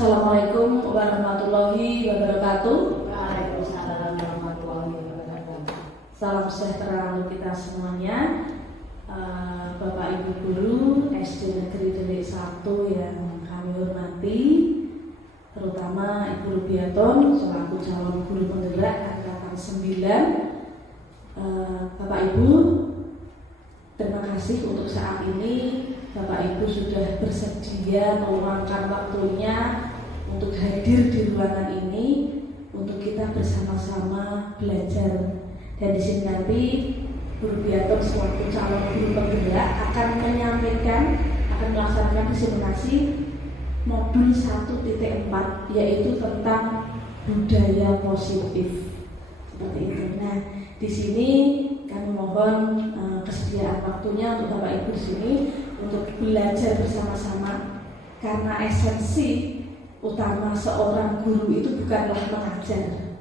Assalamualaikum warahmatullahi wabarakatuh. Waalaikumsalam warahmatullahi wabarakatuh. Salam sejahtera untuk kita semuanya. Bapak Ibu Guru SD Negeri Delik 1 yang kami hormati, terutama Ibu Rubiaton selaku calon guru penggerak angkatan 9. Bapak Ibu, terima kasih untuk saat ini Bapak Ibu sudah bersedia meluangkan waktunya untuk hadir di ruangan ini untuk kita bersama-sama belajar. Dan di sini nanti Guru Biaton selaku calon guru penggerak akan melaksanakan diseminasi modul 1.4, yaitu tentang budaya positif. Seperti itu. Nah, di sini kami mohon kesediaan waktunya untuk Bapak Ibu di sini untuk belajar bersama-sama, karena esensi utama seorang guru itu bukanlah mengajar,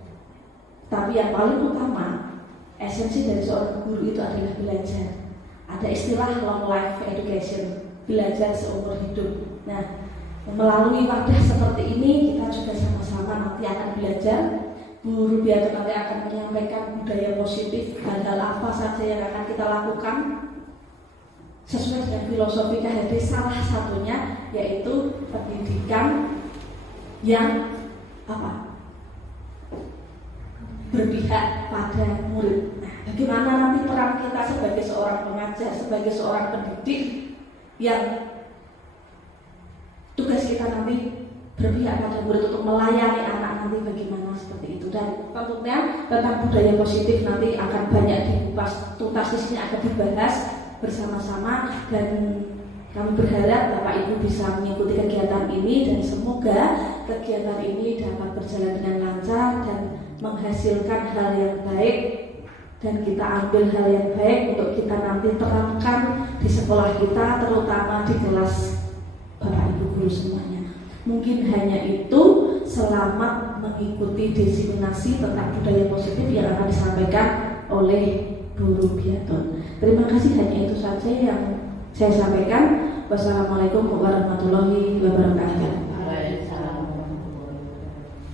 tapi yang paling utama esensi dari seorang guru itu adalah belajar. Ada istilah long life education, belajar seumur hidup. Nah, melalui wadah seperti ini kita juga sama-sama nanti akan belajar. Bu Rubiaton nanti akan menyampaikan budaya positif, hal-hal apa saja yang akan kita lakukan sesuai dengan filosofi KHD, salah satunya yaitu pendidikan yang berpihak pada murid. Nah, bagaimana nanti peran kita sebagai seorang pengajar, sebagai seorang pendidik yang tugas kita nanti berpihak pada murid untuk melayani anak nanti, bagaimana seperti itu. Dan tentunya tentang budaya positif nanti akan banyak dikupas tuntas, di sini akan dibahas bersama-sama, dan kami berharap Bapak Ibu bisa mengikuti kegiatan ini dan semoga kegiatan ini dapat berjalan dengan lancar dan menghasilkan hal yang baik, dan kita ambil hal yang baik untuk kita nanti terapkan di sekolah kita, terutama di kelas Bapak Ibu guru semuanya. Mungkin hanya itu. Selamat mengikuti diseminasi tentang budaya positif yang akan disampaikan oleh Bu Rubiaton. Terima kasih, hanya itu saja yang saya sampaikan. Wassalamualaikum warahmatullahi wabarakatuh.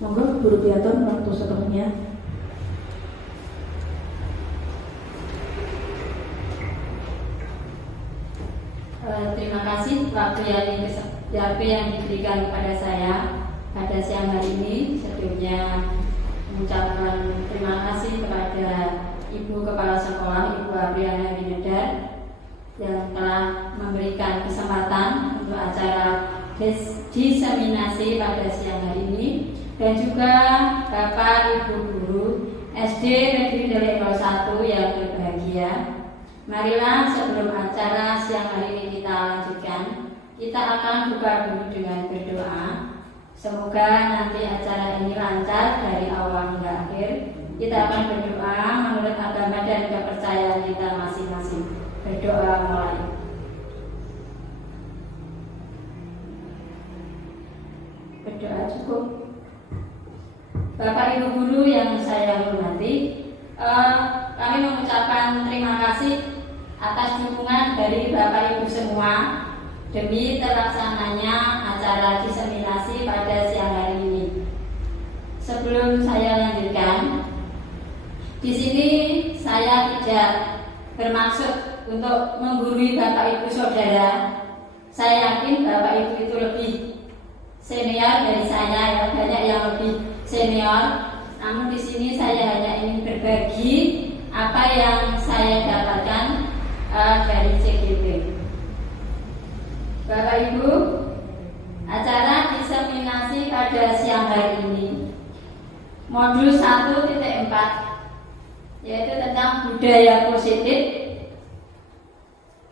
Monggo Bu Rubiaton waktu sepenuhnya. Terima kasih waktu yang diberikan kepada saya pada siang hari ini. Sebelumnya mengucapkan terima kasih kepada Ibu Kepala Sekolah, Ibu Apriana Winedar, yang telah memberikan kesempatan untuk acara diseminasi pada siang hari ini, dan juga Bapak Ibu Guru SD Negeri Delik 01 yang berbahagia. Marilah sebelum acara siang hari ini kita lanjutkan, kita akan buka dulu dengan berdoa. Semoga nanti acara ini lancar dari awal hingga akhir. Kita akan berdoa menurut agama dan kepercayaan kita masing-masing. Berdoa mulai. Berdoa cukup. Bapak Ibu Guru yang saya hormati, kami mengucapkan terima kasih atas dukungan dari Bapak Ibu semua demi terlaksananya acara diseminasi pada siang hari ini. Sebelum saya lanjutkan, di sini saya tidak bermaksud untuk menggurui Bapak Ibu Saudara. Saya yakin Bapak Ibu itu lebih senior dari saya, ya, banyak yang lebih senior. Namun di sini saya hanya ingin berbagi apa yang saya dapatkan dari CGP. Bapak Ibu, acara diseminasi pada siang hari ini modul 1.4, yaitu tentang budaya positif,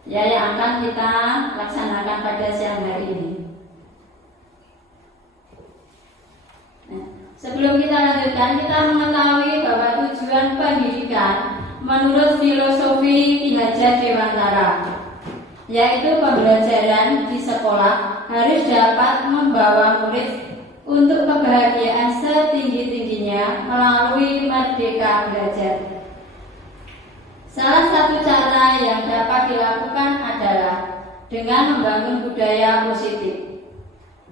ya, yang akan kita laksanakan pada siang hari ini. Nah, sebelum kita lanjutkan, kita mengetahui bahwa tujuan pendidikan menurut filosofi Ki Hajar Dewantara, yaitu pembelajaran di sekolah harus dapat membawa murid untuk kebahagiaan setinggi-tingginya melalui merdeka belajar. Salah satu cara yang dapat dilakukan adalah dengan membangun budaya positif.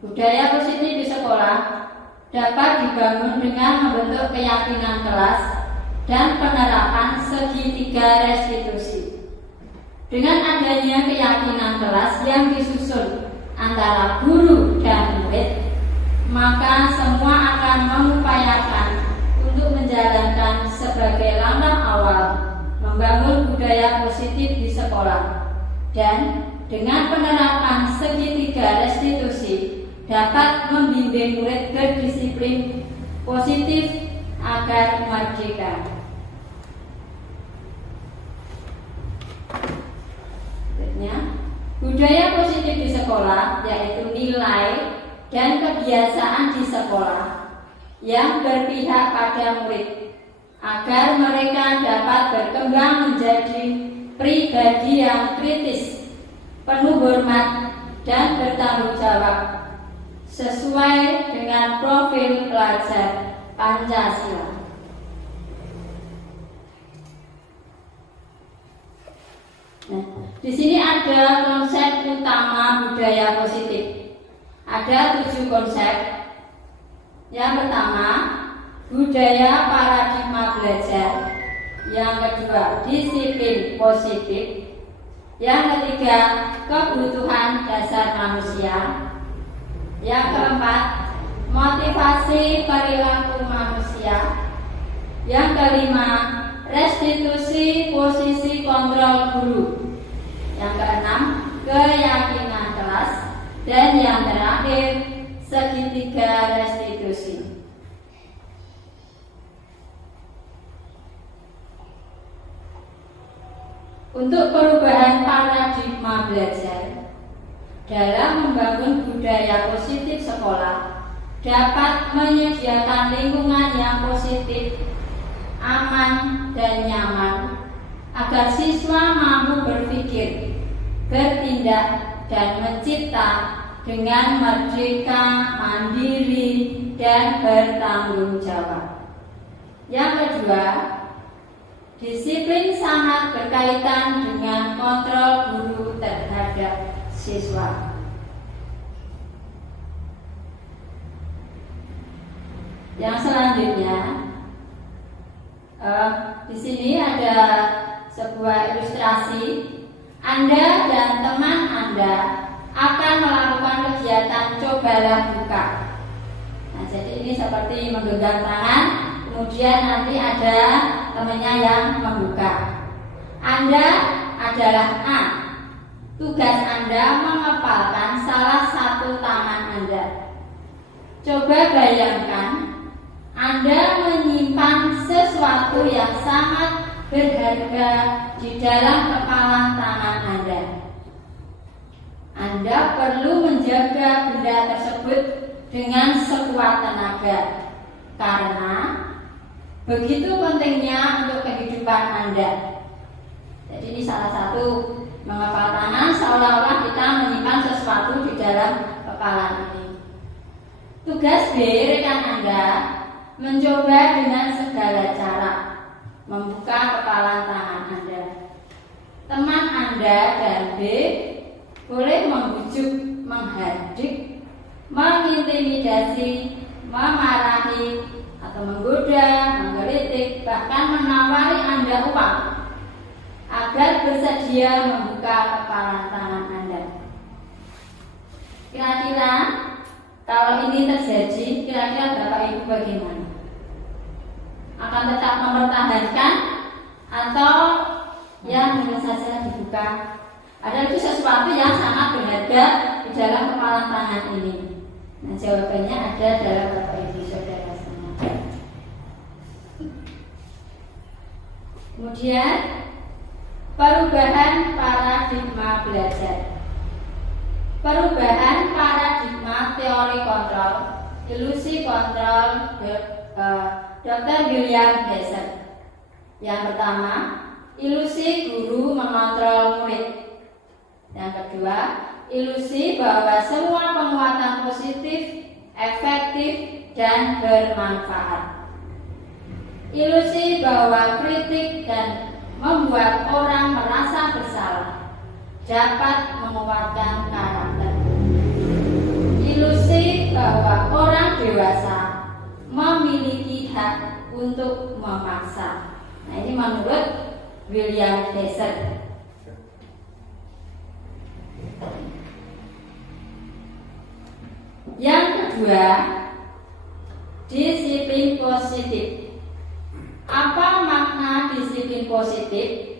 Budaya positif di sekolah dapat dibangun dengan membentuk keyakinan kelas dan penerapan segitiga restitusi. Dengan adanya keyakinan kelas yang disusun antara guru dan murid, maka semua akan mengupayakan untuk menjalankan sebagai langkah awal membangun budaya positif di sekolah. Dan dengan penerapan segitiga restitusi dapat membimbing murid berdisiplin positif agar merdeka. Berikutnya, budaya positif di sekolah yaitu nilai dan kebiasaan di sekolah yang berpihak pada murid agar mereka dapat berkembang menjadi pribadi yang kritis, penuh hormat dan bertanggung jawab sesuai dengan profil pelajar Pancasila. Nah, di sini ada konsep utama budaya positif. Ada 7 konsep. Yang pertama, budaya paradigma belajar. Yang kedua, disiplin positif. Yang ketiga, kebutuhan dasar manusia. Yang keempat, motivasi perilaku manusia. Yang kelima, restitusi posisi kontrol guru. Yang keenam, keyakinan kelas. Dan yang terakhir, segitiga restitusi. Untuk perubahan paradigma belajar dalam membangun budaya positif sekolah dapat menyediakan lingkungan yang positif, aman dan nyaman agar siswa mampu berpikir, bertindak dan mencipta dengan merdeka, mandiri dan bertanggung jawab. Yang kedua, disiplin sangat berkaitan dengan kontrol guru terhadap siswa. Yang selanjutnya, di sini ada sebuah ilustrasi. Anda dan teman Anda akan melakukan kegiatan cobalah buka. Nah, jadi ini seperti menggenggam tangan, kemudian nanti ada temannya yang membuka. Anda adalah A. Tugas Anda mengepalkan salah satu tangan Anda. Coba bayangkan Anda menyimpan sesuatu yang sangat berharga di dalam kepala tangan Anda. Anda perlu menjaga benda tersebut dengan sekuat tenaga karena begitu pentingnya untuk kehidupan Anda. Jadi ini salah satu mengepal tangan seolah-olah kita menyimpan sesuatu di dalam kepala ini. Tugas B rekan Anda mencoba dengan segala cara membuka kepala tangan Anda. Teman Anda dan B boleh membujuk, menghardik, mengintimidasi, memarahi, atau menggoda, menggelitik, bahkan menawari Anda uang agar bersedia membuka kepala tangan Anda. Kira-kira kalau ini terjadi, kira-kira Bapak Ibu bagaimana? Akan tetap mempertahankan atau yang hanya saja dibuka? Ada itu sesuatu yang sangat berharga di dalam kepala tangan ini. Nah, jawabannya ada dalam Bapak Ibu Saudara semua. Kemudian perubahan paradigma belajar. Perubahan paradigma teori kontrol, ilusi kontrol, Dr. William Besser. Yang pertama, ilusi guru mengontrol murid. Yang kedua, ilusi bahwa semua penguatan positif, efektif, dan bermanfaat. Ilusi bahwa kritik dan membuat orang merasa bersalah dapat menguatkan karakter. Ilusi bahwa orang dewasa memiliki hak untuk memaksa. Nah, ini menurut William Hesser. Yang kedua, disiplin positif. Apa makna disiplin positif?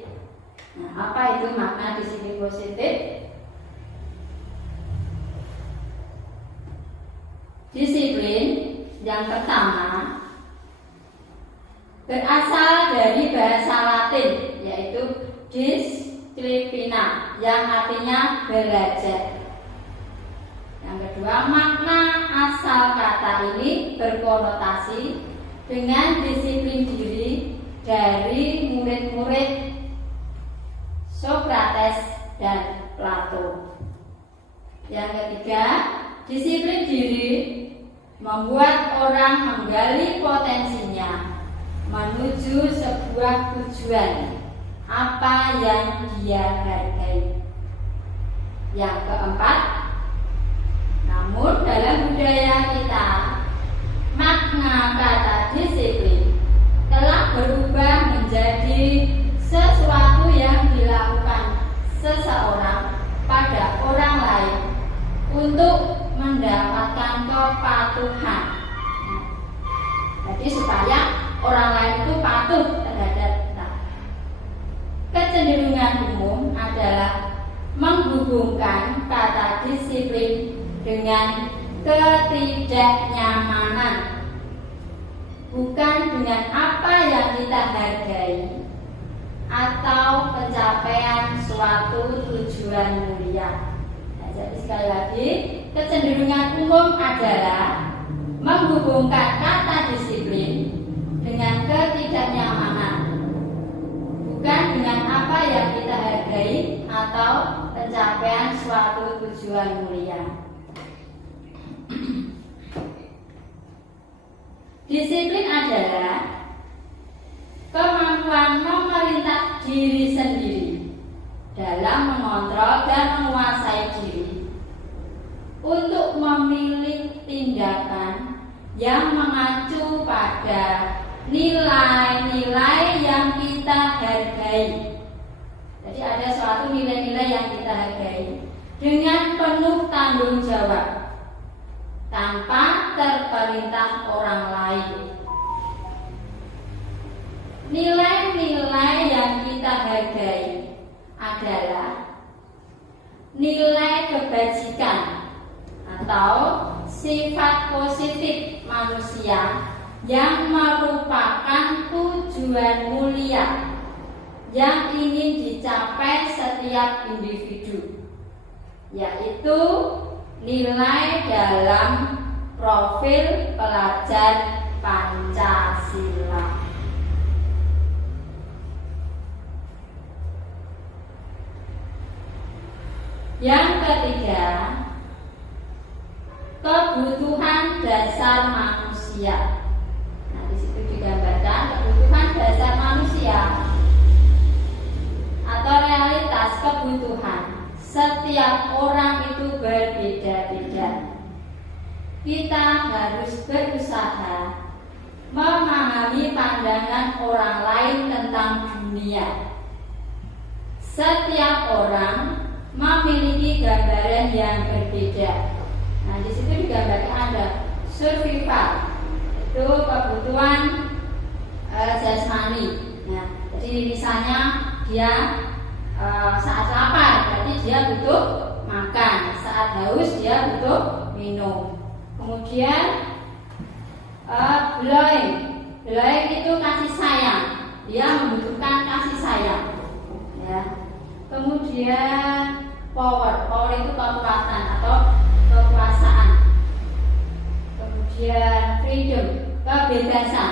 Nah, apa itu makna disiplin positif? Disiplin yang pertama berasal dari bahasa Latin, yaitu disciplina, yang artinya belajar. Yang kedua, makna asal kata ini berkonotasi dengan disiplin diri dari murid-murid Socrates dan Plato. Yang ketiga, disiplin diri membuat orang menggali potensinya menuju sebuah tujuan apa yang dia hargai. Yang keempat, namun dalam budaya kita, makna kata disiplin telah berubah menjadi sesuatu yang dilakukan seseorang pada orang lain untuk mendapatkan kepatuhan. Jadi supaya orang lain itu patuh terhadap kita. Kecenderungan umum adalah menghubungkan kata disiplin dengan ketidaknyamanan, bukan dengan apa yang kita hargai atau pencapaian suatu tujuan mulia. Nah, jadi sekali lagi, kecenderungan umum adalah menghubungkan kata disiplin dengan ketidaknyamanan, bukan dengan apa yang kita hargai atau pencapaian suatu tujuan mulia. Disiplin adalah kemampuan memerintah diri sendiri dalam mengontrol dan menguasai diri untuk memilih tindakan yang mengacu pada nilai-nilai yang kita hargai. Jadi ada suatu nilai-nilai yang kita hargai dengan penuh tanggung jawab tanpa terperintah orang lain. Nilai-nilai yang kita hargai adalah nilai kebajikan atau sifat positif manusia yang merupakan tujuan mulia yang ingin dicapai setiap individu, yaitu nilai dalam profil pelajar Pancasila. Yang ketiga, kebutuhan dasar manusia. Nah, di situ digambarkan kebutuhan dasar manusia atau realitas kebutuhan. Setiap orang itu berbeda-beda. Kita harus berusaha memahami pandangan orang lain tentang dunia. Setiap orang memiliki gambaran yang berbeda. Nah, di situ digambarkan ada survival, itu kebutuhan jasmani. Nah, jadi misalnya dia saat lapar, berarti dia butuh makan. Saat haus, dia butuh minum. Kemudian belowing itu kasih sayang. Dia membutuhkan kasih sayang. Ya. Kemudian power itu kekuatan atau kekuasaan. Kemudian freedom, kebebasan.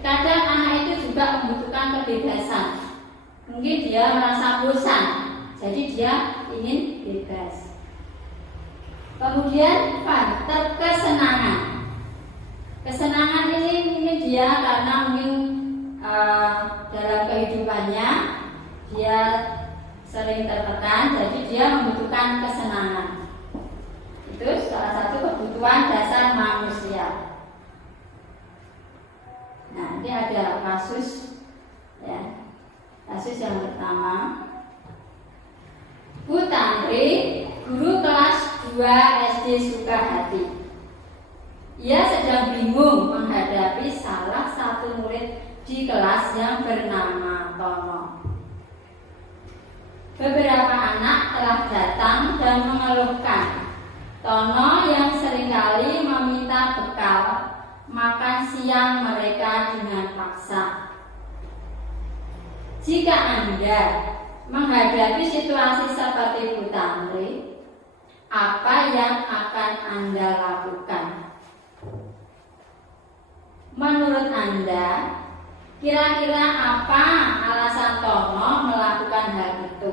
Kadang anak itu juga membutuhkan kebebasan. Mungkin dia merasa bosan, jadi dia ingin bebas. Kemudian kesenangan. Kesenangan ini dia karena mungkin dalam kehidupannya dia sering tertekan, jadi dia membutuhkan kesenangan. Itu salah satu kebutuhan dasar kasus ya. Kasus yang pertama, Bu Tantri, guru kelas 2 SD Sukahati. Ia sedang bingung menghadapi salah satu murid di kelas yang bernama Tono. Beberapa anak telah datang dan mengeluhkan Tono yang seringkali meminta bekal makan siang mereka dengan paksa. Jika Anda menghadapi situasi seperti Bu Tantri, apa yang akan Anda lakukan? Menurut Anda, kira-kira apa alasan Tono melakukan hal itu?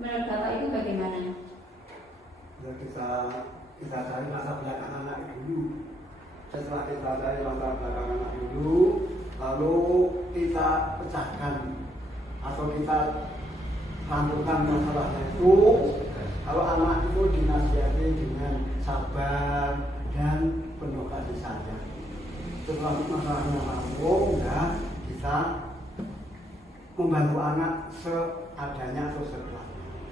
Menurut Bapak itu bagaimana? Ya, kita cari latar belakang anak dulu. Setelah kita cari latar belakang anak dulu, lalu kita pecahkan atau kita rangkukan masalahnya itu. Kalau anak itu dinasihati dengan sabar dan penuh kasih sayang. Setelah masalahnya rampung, ya kita membantu anak seadanya atau sekuatnya.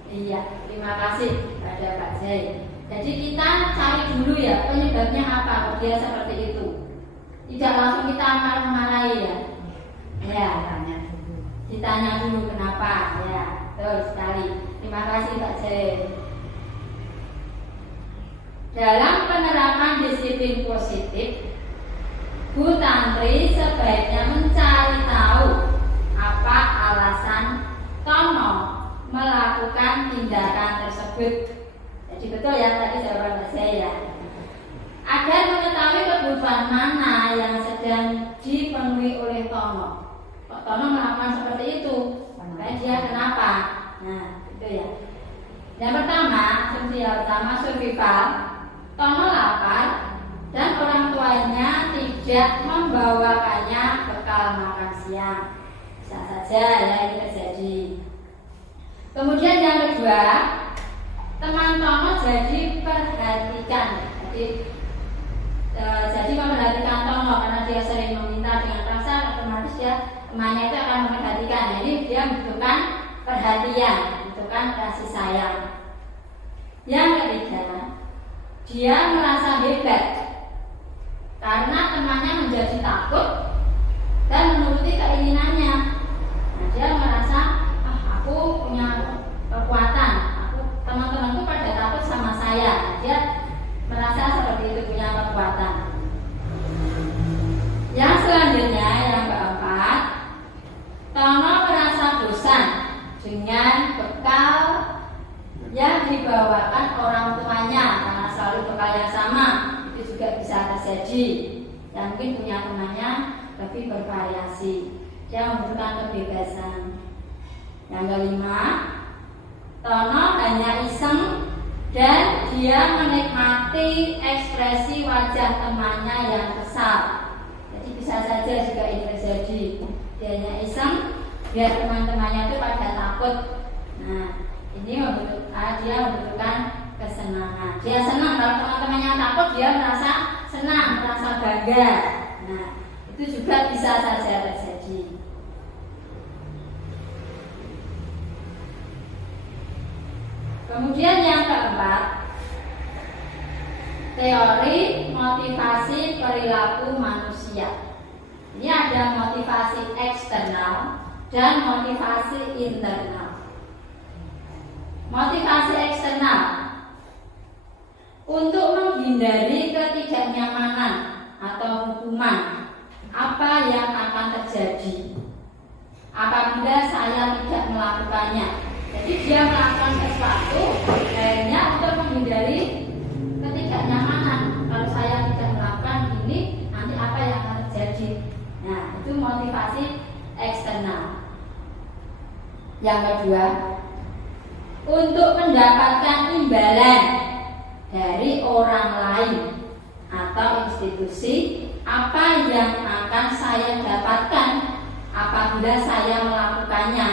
Iya, terima kasih pada Pak Zai. Jadi kita cari dulu ya penyebabnya apa kok dia seperti itu. Tidak langsung kita marah-marahi ya. Ya, ditanya dulu kenapa. Ya, betul sekali. Terima kasih Pak Zai. Dalam penerapan disiplin positif, Bu Tantri sebaiknya mencari tahu apa alasan Tono melakukan tindakan tersebut. Jadi betul ya tadi jawaban saya. Agar mengetahui kebutuhan mana yang sedang dipenuhi oleh Tono. Kok Tono melakukan seperti itu? Makanya dia kenapa? Nah, itu ya. Yang pertama, asumsi yang pertama survival. Tono lapar dan orang tuanya tidak membawakannya bekal makan siang. Bisa saja ya ini terjadi. Kemudian yang kedua, teman Tono jadi perhatikan. Jadi memperhatikan Tono karena dia sering meminta dengan paksa, otomatis dia temannya itu akan memperhatikan. Jadi dia membutuhkan perhatian, membutuhkan kasih sayang. Yang ketiga, dia merasa hebat karena temannya menjadi takut dan menuruti keinginannya. Nah, dia merasa, aku punya kekuatan, teman-temanku pada takut sama saya. Dia merasa seperti itu, punya kekuatan. Yang selanjutnya, yang keempat, Tono merasa bosan dengan bekal yang dibawakan orang tuanya karena selalu bekal yang sama. Itu juga bisa terjadi. Yang mungkin punya temannya lebih bervariasi. Dia membutuhkan kebebasan. Yang kelima, Tono hanya iseng dan dia menikmati ekspresi wajah temannya yang kesal. Jadi bisa saja juga ini terjadi. Dia hanya iseng biar teman-temannya itu pada takut. Nah, ini dia membutuhkan kesenangan. Dia senang kalau teman-temannya takut, dia merasa senang, merasa bangga. Nah, itu juga bisa saja terjadi. Kemudian yang keempat, teori motivasi perilaku manusia. Ini ada motivasi eksternal dan motivasi internal. Motivasi eksternal untuk menghindari ketidaknyamanan atau hukuman apa yang akan terjadi apabila saya tidak melakukannya. Jadi dia melakukan sesuatu akhirnya untuk menghindari ketidaknyamanan. Kalau saya tidak melakukan ini, nanti apa yang akan terjadi? Nah, itu motivasi eksternal. Yang kedua, untuk mendapatkan imbalan dari orang lain atau institusi apa yang akan saya dapatkan apabila saya melakukannya.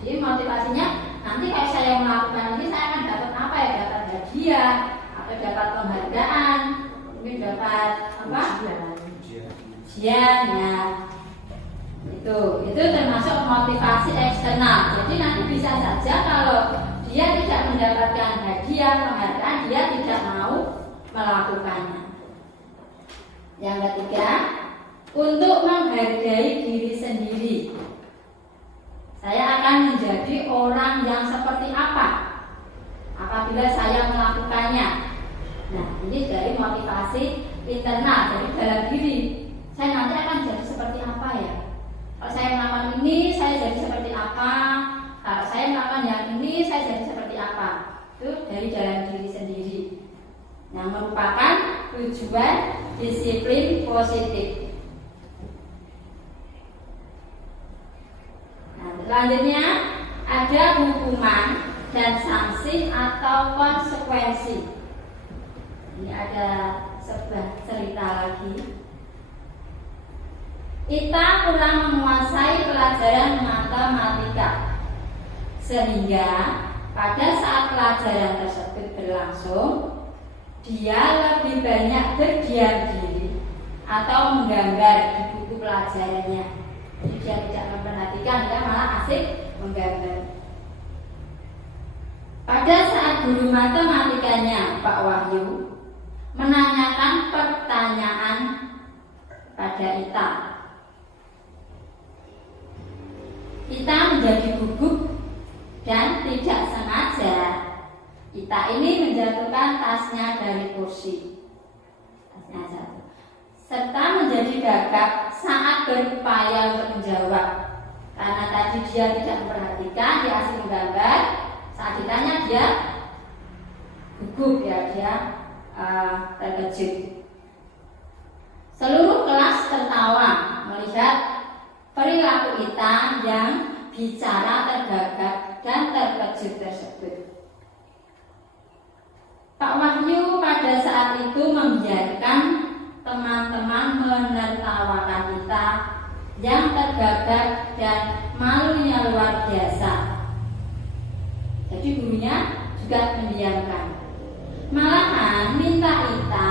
Jadi motivasinya nanti kalau saya melakukan ini saya akan dapat apa ya? Dapat hadiah atau dapat penghargaan, mungkin dapat apa? Ujian. Ya. Itu termasuk motivasi eksternal. Jadi nanti bisa saja kalau dia tidak mendapatkan hadiah, penghargaan, dia tidak mau melakukannya. Yang ketiga, untuk menghargai diri sendiri. Saya akan menjadi orang yang seperti apa apabila saya melakukannya. Nah, ini dari motivasi internal, dari dalam diri. Saya nanti akan jadi seperti apa ya? Kalau saya melakukan ini, saya jadi seperti apa? Kalau saya melakukan yang ini, saya jadi seperti apa? Itu dari dalam diri sendiri. Yang merupakan tujuan disiplin positif. Nah, selanjutnya ada hukuman dan sanksi atau konsekuensi. Ini ada sebuah cerita lagi. Kita kurang menguasai pelajaran matematika, sehingga pada saat pelajaran tersebut berlangsung, dia lebih banyak berdiam diri atau menggambar di buku pelajarannya. Jadi dia tidak memperhatikan, dia malah asik menggambar. Pada saat guru matematikanya, Pak Wahyu, menanyakan pertanyaan pada Ita. Ita menjadi gugup dan tidak sengaja Ita ini menjatuhkan tasnya dari kursi. Tasnya jatuh. Serta menjadi gagap saat berupaya untuk menjawab. Karena tadi dia tidak memperhatikan, dia asik menggambar. Saat ditanya dia gugup ya, dia terkejut. Seluruh kelas tertawa melihat perilaku Ita yang bicara tergagap dan terkejut tersebut. Pak Wahyu pada saat itu membiarkan teman-teman menertawakan Ita yang tergagap dan malunya luar biasa. Jadi gurunya juga mendiamkan. Malahan minta Ita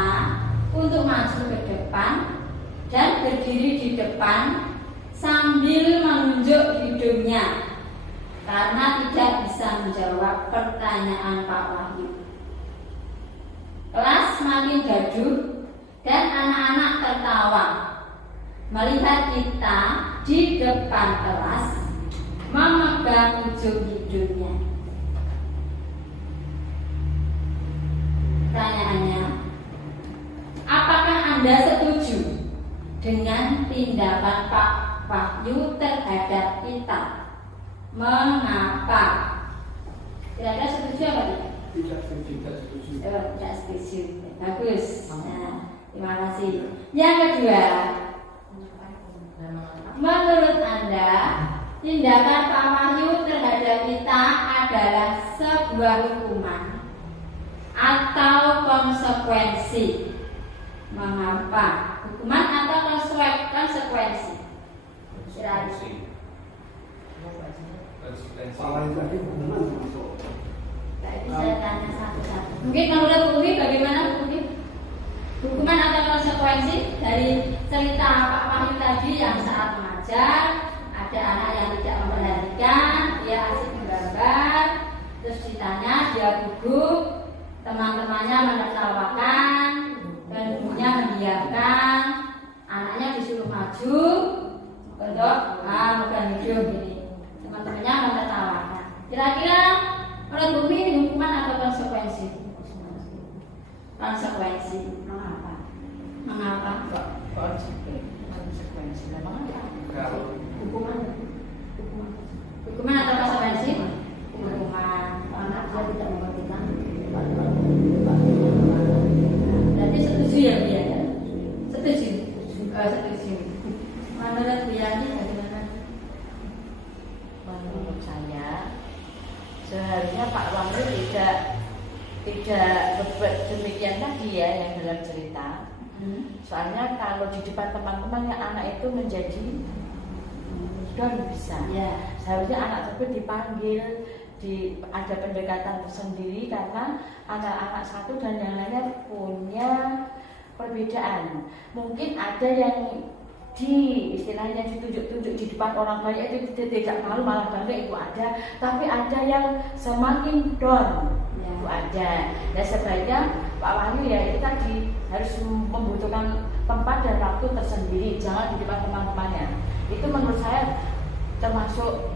untuk maju ke depan dan berdiri di depan sambil menunjuk hidungnya karena tidak bisa menjawab pertanyaan Pak Wahyu. Kelas semakin gaduh dan anak-anak tertawa melihat Ita di depan kelas memegang ujung hidungnya. Pertanyaannya, apakah Anda setuju dengan tindakan Pak Wahyu terhadap Ita? Mengapa? Kira-kira setuju apa tidak? Tidak setuju, tidak setuju. Tidak setuju. Bagus. Nah, terima kasih. Yang kedua, menurut Anda, tindakan Pak Wahyu terhadap Ita adalah sebuah hukuman atau konsekuensi? Mengapa? Hukuman atau konsekuensi? Salah itu tadi hukuman termasuk. Jadi saya tanya satu-satu. Mungkin menurut Bumi bagaimana Bumi? Hukuman atau konsekuensi dari cerita Pak Wahyu tadi yang saat mengajar ada anak yang tidak memperhatikan, dia asik menggambar, terus ditanya dia gugup, teman-temannya menertawakan dan gurunya mendiamkan, anaknya disuruh maju untuk megang hidung gini, teman-temannya menertawakan. Kira-kira menurut Bumi ini hukuman atau konsekuensi? Konsekuensi. Mengapa? Mengapa? Konsekuensi. Mengapa? Hukuman atau konsekuensi? Hukuman. Karena dia tidak memperhatikan. Berarti setuju ya dia? Setuju. Setuju. Menurut Bu Yani bagaimana? Menurut saya seharusnya Pak Wahyu tidak berbuat demikian tadi ya yang dalam cerita. Soalnya kalau di depan teman-temannya anak itu menjadi sudah bisa. Ya. Seharusnya anak tersebut dipanggil, ada pendekatan tersendiri karena anak-anak satu dan yang lainnya punya perbedaan. Mungkin ada yang istilahnya ditunjuk-tunjuk di depan orang banyak itu tidak malu, malah bangga itu ada. Tapi ada yang semakin down, ya, itu ada. Dan sebaiknya Pak Wahyu ya itu tadi harus membutuhkan tempat dan waktu tersendiri, jangan di depan teman-temannya. Itu menurut saya termasuk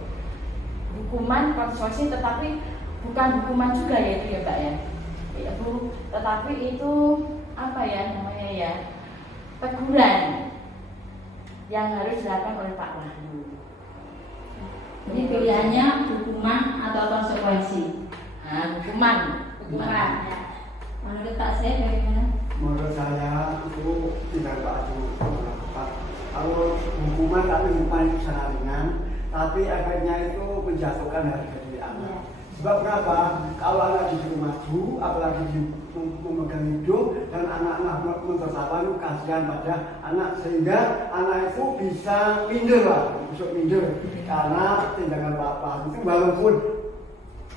hukuman persuasi, tetapi bukan hukuman juga ya itu ya Mbak ya. Ya Bu, tetapi itu apa ya namanya ya, teguran yang harus dilakukan oleh Pak Wahyu. Ini pilihannya hukuman atau konsekuensi? Nah, hukuman. Ya. Menurut Pak Syed bagaimana? Menurut saya itu tidak bagus. Kalau hukuman, tapi hukuman itu sangat ringan, tapi efeknya itu menjatuhkan harga diri anak. Sebab kenapa? Kalau anak disuruh maju, apalagi memegang hidup, dan anak-anak mentertawa itu kasihan pada anak, sehingga anak itu bisa minder lah, bisa minder karena tindakan bapak itu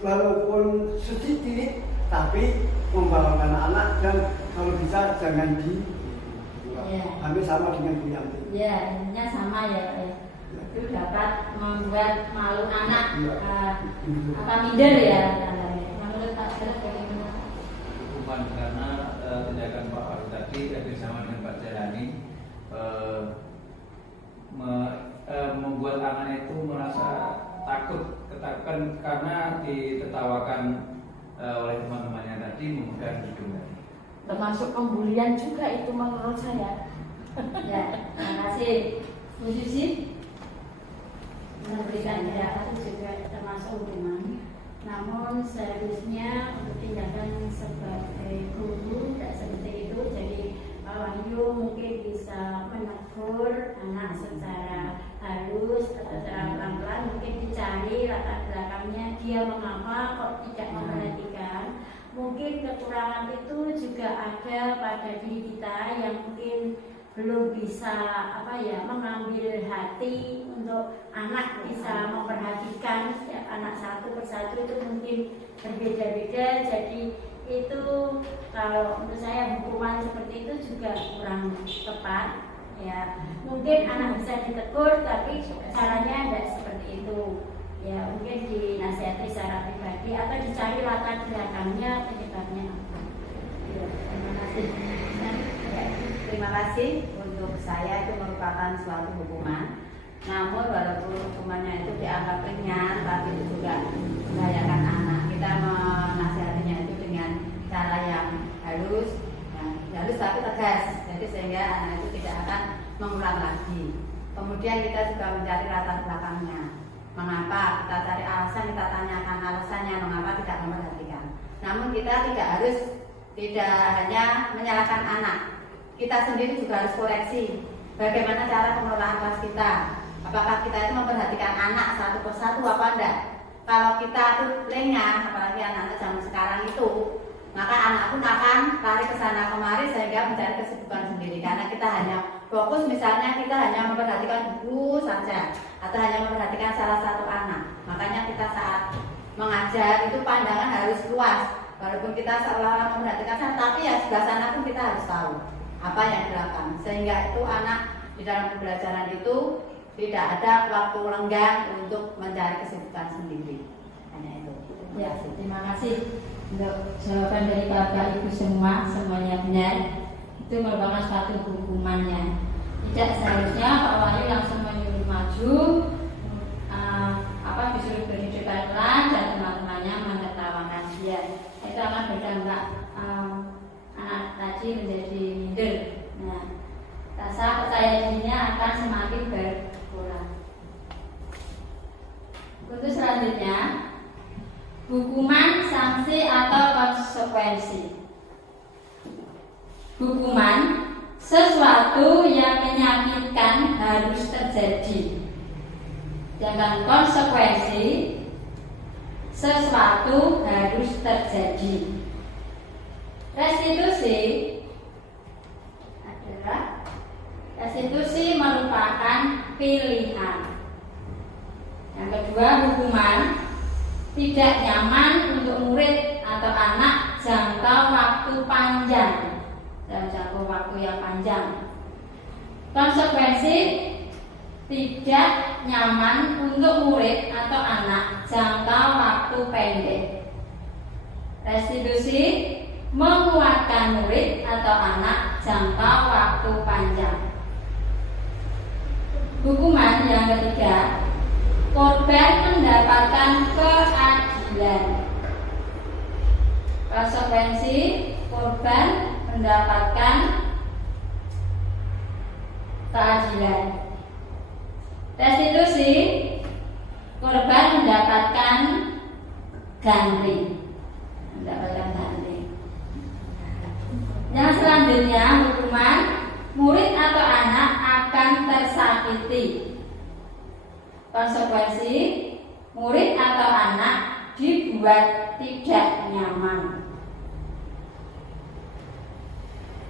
walaupun sedikit, tapi membawakan anak, dan kalau bisa jangan hampir sama dengan Bu Yanti. Ya, intinya sama ya Pak ya. Itu dapat membuat malu anak, apa minder ya. Menurut Pak Syed bagaimana? Hukuman karena tindakan Pak Wahyu tadi bersama dengan Pak Jalani membuat anak itu merasa ketakutan karena ditertawakan oleh teman-temannya tadi, memegang hidung. Termasuk pembulian juga itu menurut saya. Ya, terima kasih. Bu Susi memberikan pendapat juga termasuk hukuman. Namun seharusnya untuk tindakan sebagai guru tidak seperti itu. Jadi Pak Wahyu mungkin bisa menegur anak secara halus atau secara pelan-pelan, mungkin dicari latar belakangnya dia mengapa kok tidak memperhatikan. Mungkin kekurangan itu juga ada pada diri kita yang mungkin belum bisa mengambil hati untuk anak bisa memperhatikan setiap anak satu persatu, itu mungkin berbeda-beda. Jadi itu kalau menurut saya hukuman seperti itu juga kurang tepat ya. Mungkin anak bisa ditegur tapi caranya tidak seperti itu ya, mungkin dinasihati secara pribadi atau dicari latar belakangnya penyebabnya apa. Ya, terima kasih. Terima kasih. Untuk saya itu merupakan suatu hukuman. Namun walaupun hukumannya itu dianggap ringan, tapi itu juga membahayakan anak. Kita menasihatinya itu dengan cara yang halus tapi tegas. Jadi sehingga anak itu tidak akan mengulang lagi. Kemudian kita juga mencari latar belakangnya. Mengapa? Kita cari alasan, kita tanyakan alasannya mengapa tidak memperhatikan. Namun kita tidak hanya menyalahkan anak. Kita sendiri juga harus koreksi bagaimana cara pengelolaan kelas kita. Apakah kita itu memperhatikan anak satu persatu apa enggak? Kalau kita itu lengah, apalagi anak-anak zaman sekarang itu, maka anak pun akan lari ke sana kemari sehingga mencari kesibukan sendiri. Karena kita hanya fokus, misalnya kita hanya memperhatikan buku saja atau hanya memperhatikan salah satu anak. Makanya kita saat mengajar itu pandangan harus luas. Walaupun kita seolah-olah memperhatikan sana, tapi ya sebelah sana pun kita harus tahu apa yang dilakukan, sehingga itu anak di dalam pembelajaran itu tidak ada waktu lenggang untuk mencari kesibukan sendiri. Hanya itu. Ya, terima kasih untuk jawaban dari Bapak Ibu semuanya benar. Itu merupakan suatu hukumannya. Tidak seharusnya Pak Wahyu langsung menyuruh maju, disuruh berdiri pelan dan teman-temannya menertawakan dia. Itu akan berdampak anak tadi menjadi minder. Nah, rasa percaya dirinya akan semakin berkurang. Untuk selanjutnya, hukuman, sanksi atau konsekuensi. Hukuman, sesuatu yang menyakitkan harus terjadi. Sedangkan konsekuensi, sesuatu harus terjadi. Restitusi merupakan pilihan. Yang kedua, hukuman tidak nyaman untuk murid atau anak jangka waktu panjang, dalam jangka waktu yang panjang. Konsekuensi tidak nyaman untuk murid atau anak jangka waktu pendek. Restitusi menguatkan murid atau anak jangka waktu panjang. Hukuman yang ketiga, korban mendapatkan keadilan. Konsekuensi korban mendapatkan keadilan. Restitusi, korban mendapatkan ganti. Yang selanjutnya, hukuman murid atau anak akan tersakiti. Konsekuensi, murid atau anak dibuat tidak nyaman.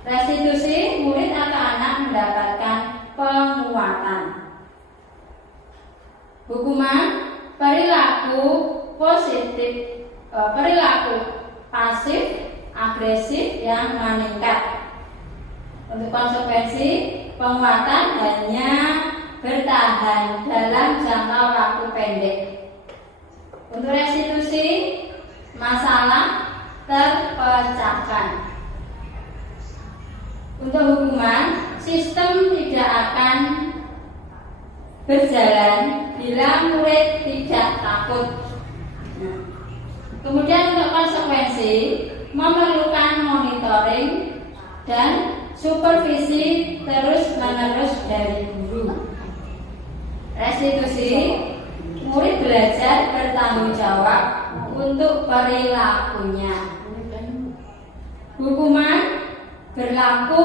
Restitusi, murid atau anak mendapatkan penguatan. Hukuman perilaku positif, perilaku pasif agresif yang meningkat. Untuk konsekuensi, penguatan hanya bertahan dalam jangka waktu pendek. Untuk restitusi, masalah terpecahkan. Untuk hukuman, sistem tidak akan berjalan bila murid tidak takut. Kemudian untuk konsekuensi, memerlukan monitoring dan supervisi terus-menerus dari guru. Restitusi, murid belajar bertanggung jawab untuk perilakunya. Hukuman berlaku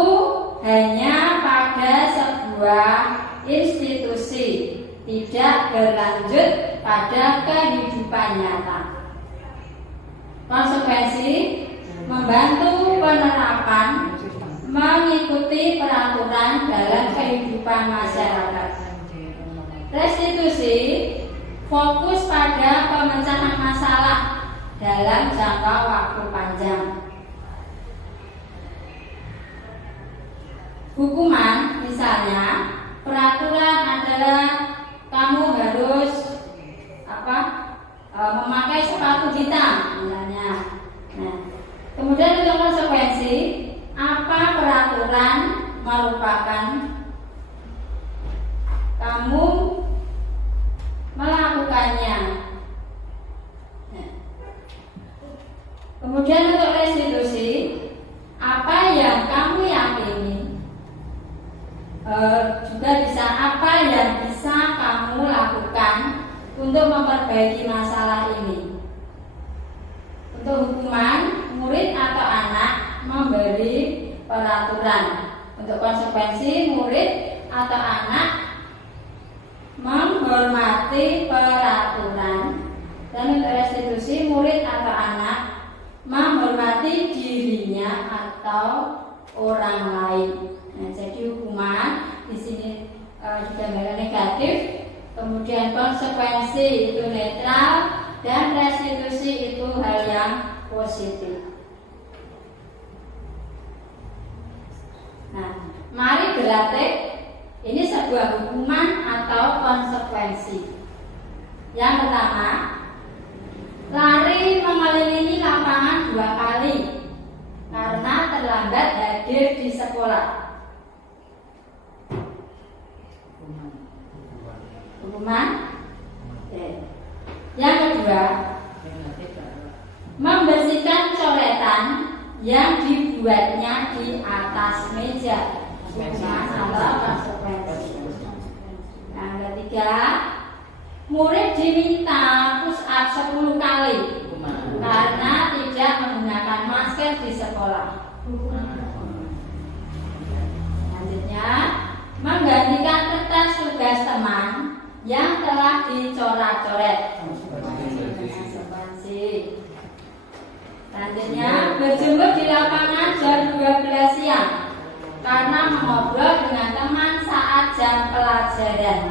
hanya pada sebuah institusi, tidak berlanjut pada kehidupan nyata. Konsekuensi, membantu penerapan mengikuti peraturan dalam kehidupan masyarakat. Restitusi fokus pada pemecahan masalah dalam jangka waktu panjang. Hukuman misalnya, peraturan adalah kamu harus memakai sepatu hitam misalnya. Nah, kemudian untuk konsekuensi, apa peraturan merupakan kamu melakukannya. Nah, kemudian untuk restitusi, apa yang kamu yakini, juga bisa apa yang bisa kamu lakukan untuk memperbaiki masalah ini. Untuk hukuman, murid atau anak memberi peraturan. Untuk konsekuensi, murid atau anak menghormati peraturan. Dan untuk restitusi, murid atau anak menghormati dirinya atau orang lain. Nah, jadi hukuman di sini juga negatif. Kemudian konsekuensi itu netral dan restitusi itu hal yang positif. Nah, mari berlatih. Ini sebuah hukuman atau konsekuensi. Yang pertama, lari mengelilingi lapangan 2 kali karena terlambat hadir di sekolah. Hukuman. Yang kedua, membersihkan coretan yang dibuatnya di atas meja. Hukuman atau konsekuensi. Yang ketiga, murid diminta push up 10 kali karena tidak menggunakan masker di sekolah. Selanjutnya, menggantikan kertas tugas teman yang telah dicoret-coret. Konsekuensi. Selanjutnya, berjemur di lapangan jam 12 siang karena mengobrol dengan teman saat jam pelajaran.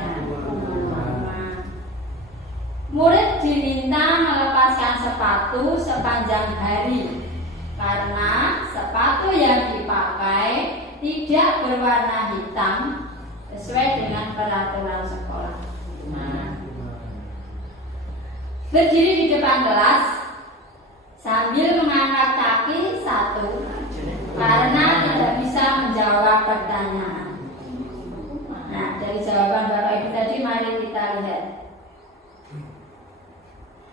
Murid diminta melepaskan sepatu sepanjang hari karena sepatu yang dipakai tidak berwarna hitam sesuai dengan peraturan sekolah. Nah, Berdiri di depan kelas sambil mengangkat kaki satu karena tidak bisa menjawab pertanyaan. Nah, dari jawaban Bapak Ibu tadi mari kita lihat.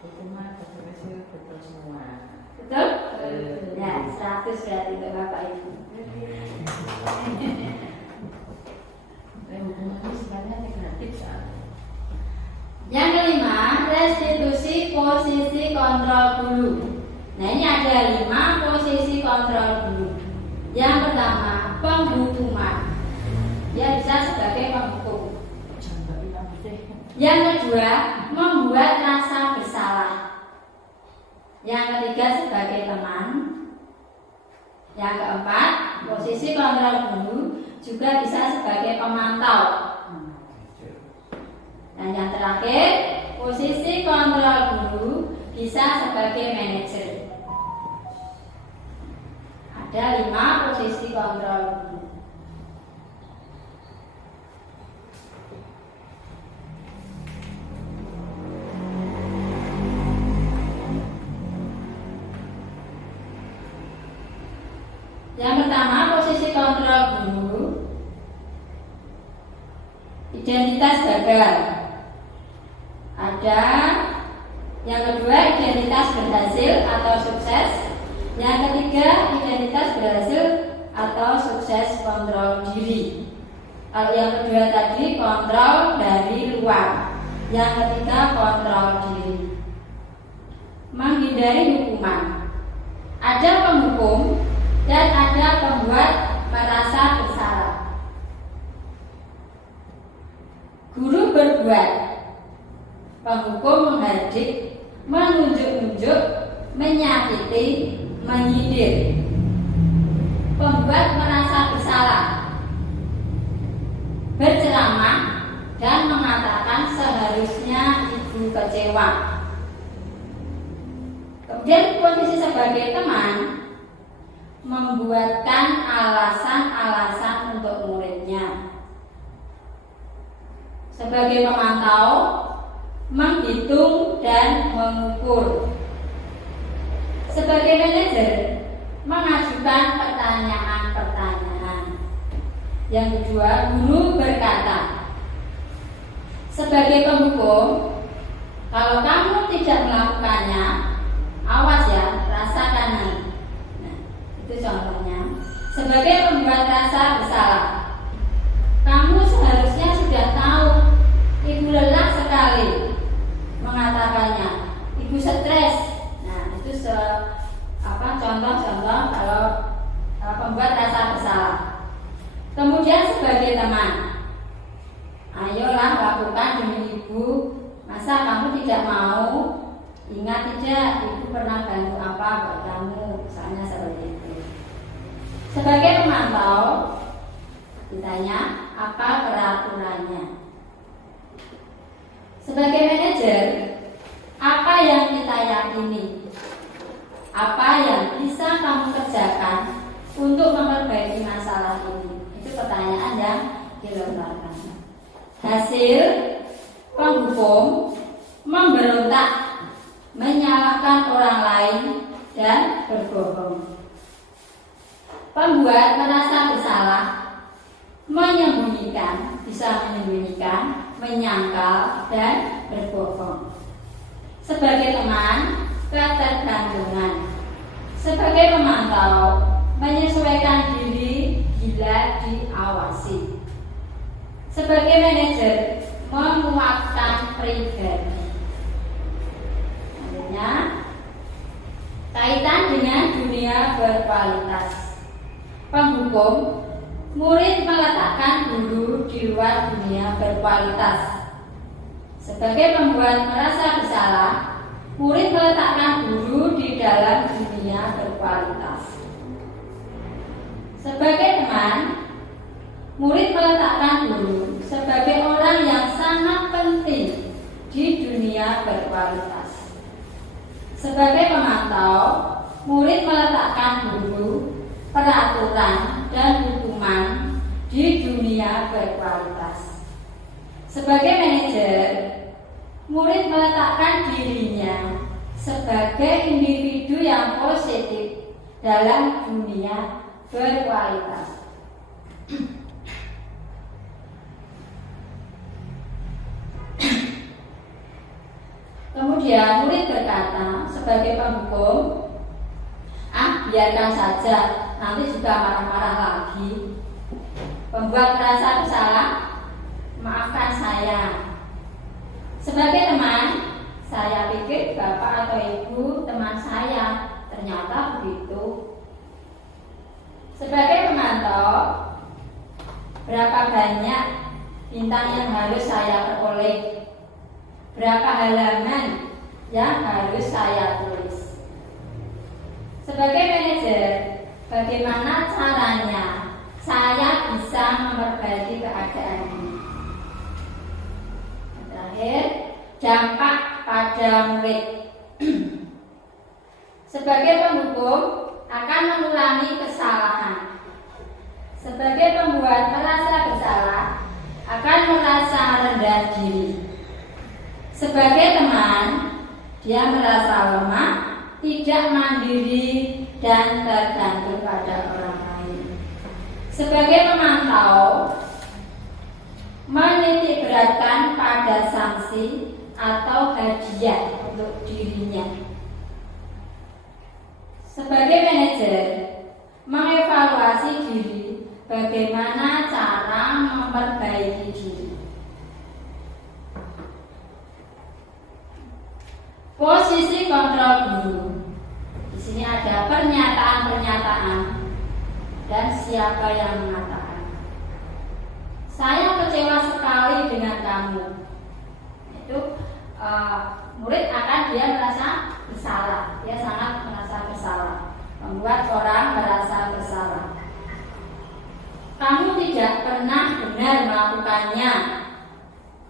itu mah betul semua. Betul? Ya, 100 berarti untuk Bapak Ibu. Hukuman itu sebenarnya negatif soalnya. Yang kelima, restitusi posisi kontrol dulu. Nah, ini ada 5 posisi kontrol dulu. Yang pertama, penghukuman. Dia bisa sebagai penghukum. Yang kedua, membuat rasa bersalah. Yang ketiga, sebagai teman. Yang keempat, posisi kontrol dulu juga bisa sebagai pemantau. Dan yang terakhir, posisi kontrol dulu bisa sebagai manajer. Ada 5 posisi kontrol dulu. Yang pertama, posisi kontrol dulu, identitas gagal. Ada. Yang kedua, identitas berhasil atau sukses. Yang ketiga, identitas berhasil atau sukses kontrol diri. Kalau yang kedua tadi kontrol dari luar. Yang ketiga, kontrol diri. Menghindari hukuman. Ada penghukum dan ada pembuat merasa bersalah. Guru berbuat, penghukum menghardik, menunjuk-nunjuk, menyakiti, menyindir. Pembuat merasa bersalah, berceramah dan mengatakan seharusnya ibu kecewa. Kemudian posisi sebagai teman, membuatkan alasan-alasan untuk muridnya. Sebagai pemantau, menghitung dan mengukur. Sebagai manajer, mengajukan pertanyaan-pertanyaan. Yang kedua, guru berkata. Sebagai penghukum, kalau kamu tidak melakukannya, awas ya, rasakan nanti. Itu contohnya. Sebagai pembuat rasa bersalah, kamu seharusnya sudah tahu ibu lelah sekali mengatakannya, ibu stres. Nah, itu contoh-contoh kalau pembuat rasa bersalah. Kemudian sebagai teman, ayolah lakukan demi ibu. Masa kamu tidak mau? Ingat tidak, ibu pernah bantu apa buat kamu? Misalnya seperti itu. Sebagai pemantau, ditanya apa peraturannya. Sebagai manajer, apa yang kita yakini? Apa yang bisa kamu kerjakan untuk memperbaiki masalah ini? Itu pertanyaan yang dilontarkan. Hasil, penghukum memberontak, menyalahkan orang lain dan berbohong. Pembuat merasa bersalah, menyembunyikan, bisa menyembunyikan, menyangkal dan berbohong. Sebagai teman, ketergantungan. Sebagai pemantau, menyesuaikan diri bila diawasi. Sebagai manajer, menguatkan pribadi. Artinya, kaitan dengan dunia berkualitas. Penghukum, murid meletakkan guru di luar dunia berkualitas. Sebagai pembuat merasa bersalah, murid meletakkan guru di dalam dunia berkualitas. Sebagai teman, murid meletakkan guru sebagai orang yang sangat penting di dunia berkualitas. Sebagai pemantau, murid meletakkan guru, peraturan dan hukuman di dunia berkualitas. Sebagai manajer, murid meletakkan dirinya sebagai individu yang positif dalam dunia berkualitas. Kemudian murid berkata sebagai penghukum, biarkan saja, nanti juga marah-marah lagi. Pembuat merasa bersalah, maafkan saya. Sebagai teman, saya pikir bapak atau ibu teman saya, ternyata begitu. Sebagai pemantau, berapa banyak bintang yang harus saya peroleh, berapa halaman yang harus saya tulis. Sebagai manajer, bagaimana caranya saya bisa memperbaiki keadaan ini? Terakhir, dampak pada murid. Sebagai penghukum, akan mengulangi kesalahan. Sebagai pembuat merasa bersalah, akan merasa rendah diri. Sebagai teman, dia merasa lemah, tidak mandiri, dan tergantung pada orang lain. Sebagai pemantau, menitik beratkan pada sanksi atau hadiah untuk dirinya. Sebagai manajer, mengevaluasi diri, bagaimana cara memperbaiki diri. Posisi kontrol guru. Di sini ada pernyataan-pernyataan dan siapa yang mengatakan. Saya kecewa sekali dengan kamu. Itu murid akan dia merasa bersalah. Dia sangat merasa bersalah. Membuat orang merasa bersalah. Kamu tidak pernah benar melakukannya.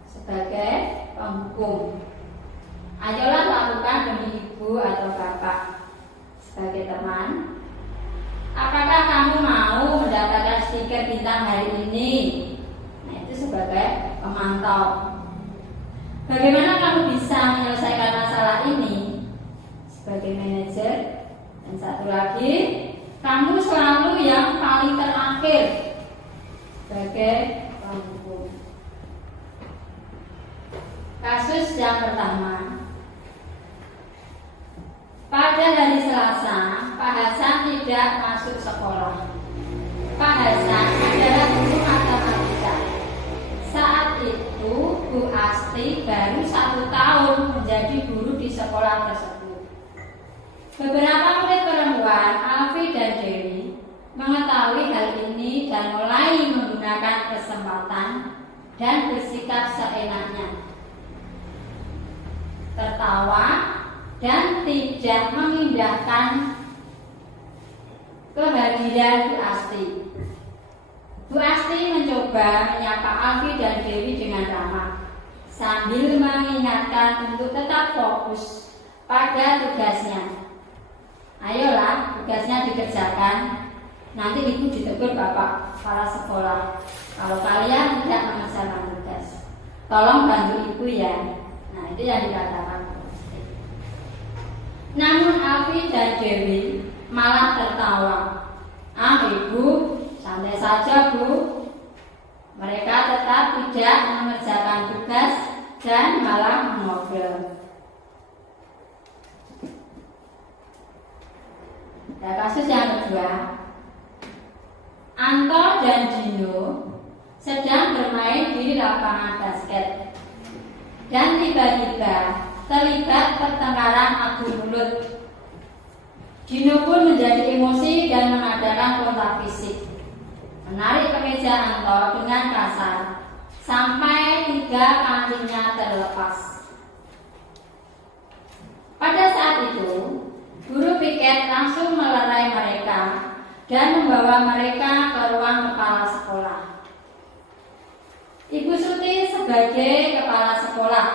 Sebagai penghukum, ayolah lakukan demi ibu atau bapak. Sebagai teman, apakah kamu mau mendapatkan stiker bintang hari ini? Nah, itu sebagai pemantau. Bagaimana kamu bisa menyelesaikan masalah ini? Sebagai manajer. Dan satu lagi, kamu selalu yang paling terakhir. Sebagai penghukum. Kasus yang pertama. Pada hari Selasa, Pak Hasan tidak masuk sekolah. Pak Hasan adalah guru matematika. Saat itu Bu Asti baru 1 tahun menjadi guru di sekolah tersebut. Beberapa murid perempuan, Alfi dan Dewi, mengetahui hal ini dan mulai menggunakan kesempatan dan bersikap seenaknya. Tertawa dan tidak mengindahkan kehadiran Bu Asti. Bu Asti mencoba menyapa Alfi dan Dewi dengan ramah, sambil mengingatkan untuk tetap fokus pada tugasnya. Ayolah, tugasnya dikerjakan. Nanti ibu ditegur bapak kepala sekolah. Kalau kalian tidak mengerjakan tugas, tolong bantu ibu ya. Nah, itu yang dikatakan. Namun Alfi dan Dewi malah tertawa. Ibu, santai saja bu. Mereka tetap tidak mengerjakan tugas dan malah mengobrol. Dan kasus yang kedua, Anto dan Dino sedang bermain di lapangan basket dan tiba-tiba terlibat pertengkaran adu mulut. Dino pun menjadi emosi dan mengadakan kontak fisik, menarik kemeja Anto dengan kasar sampai 3 kalinya terlepas. Pada saat itu, guru piket langsung melerai mereka dan membawa mereka ke ruang kepala sekolah. Ibu Suti sebagai kepala sekolah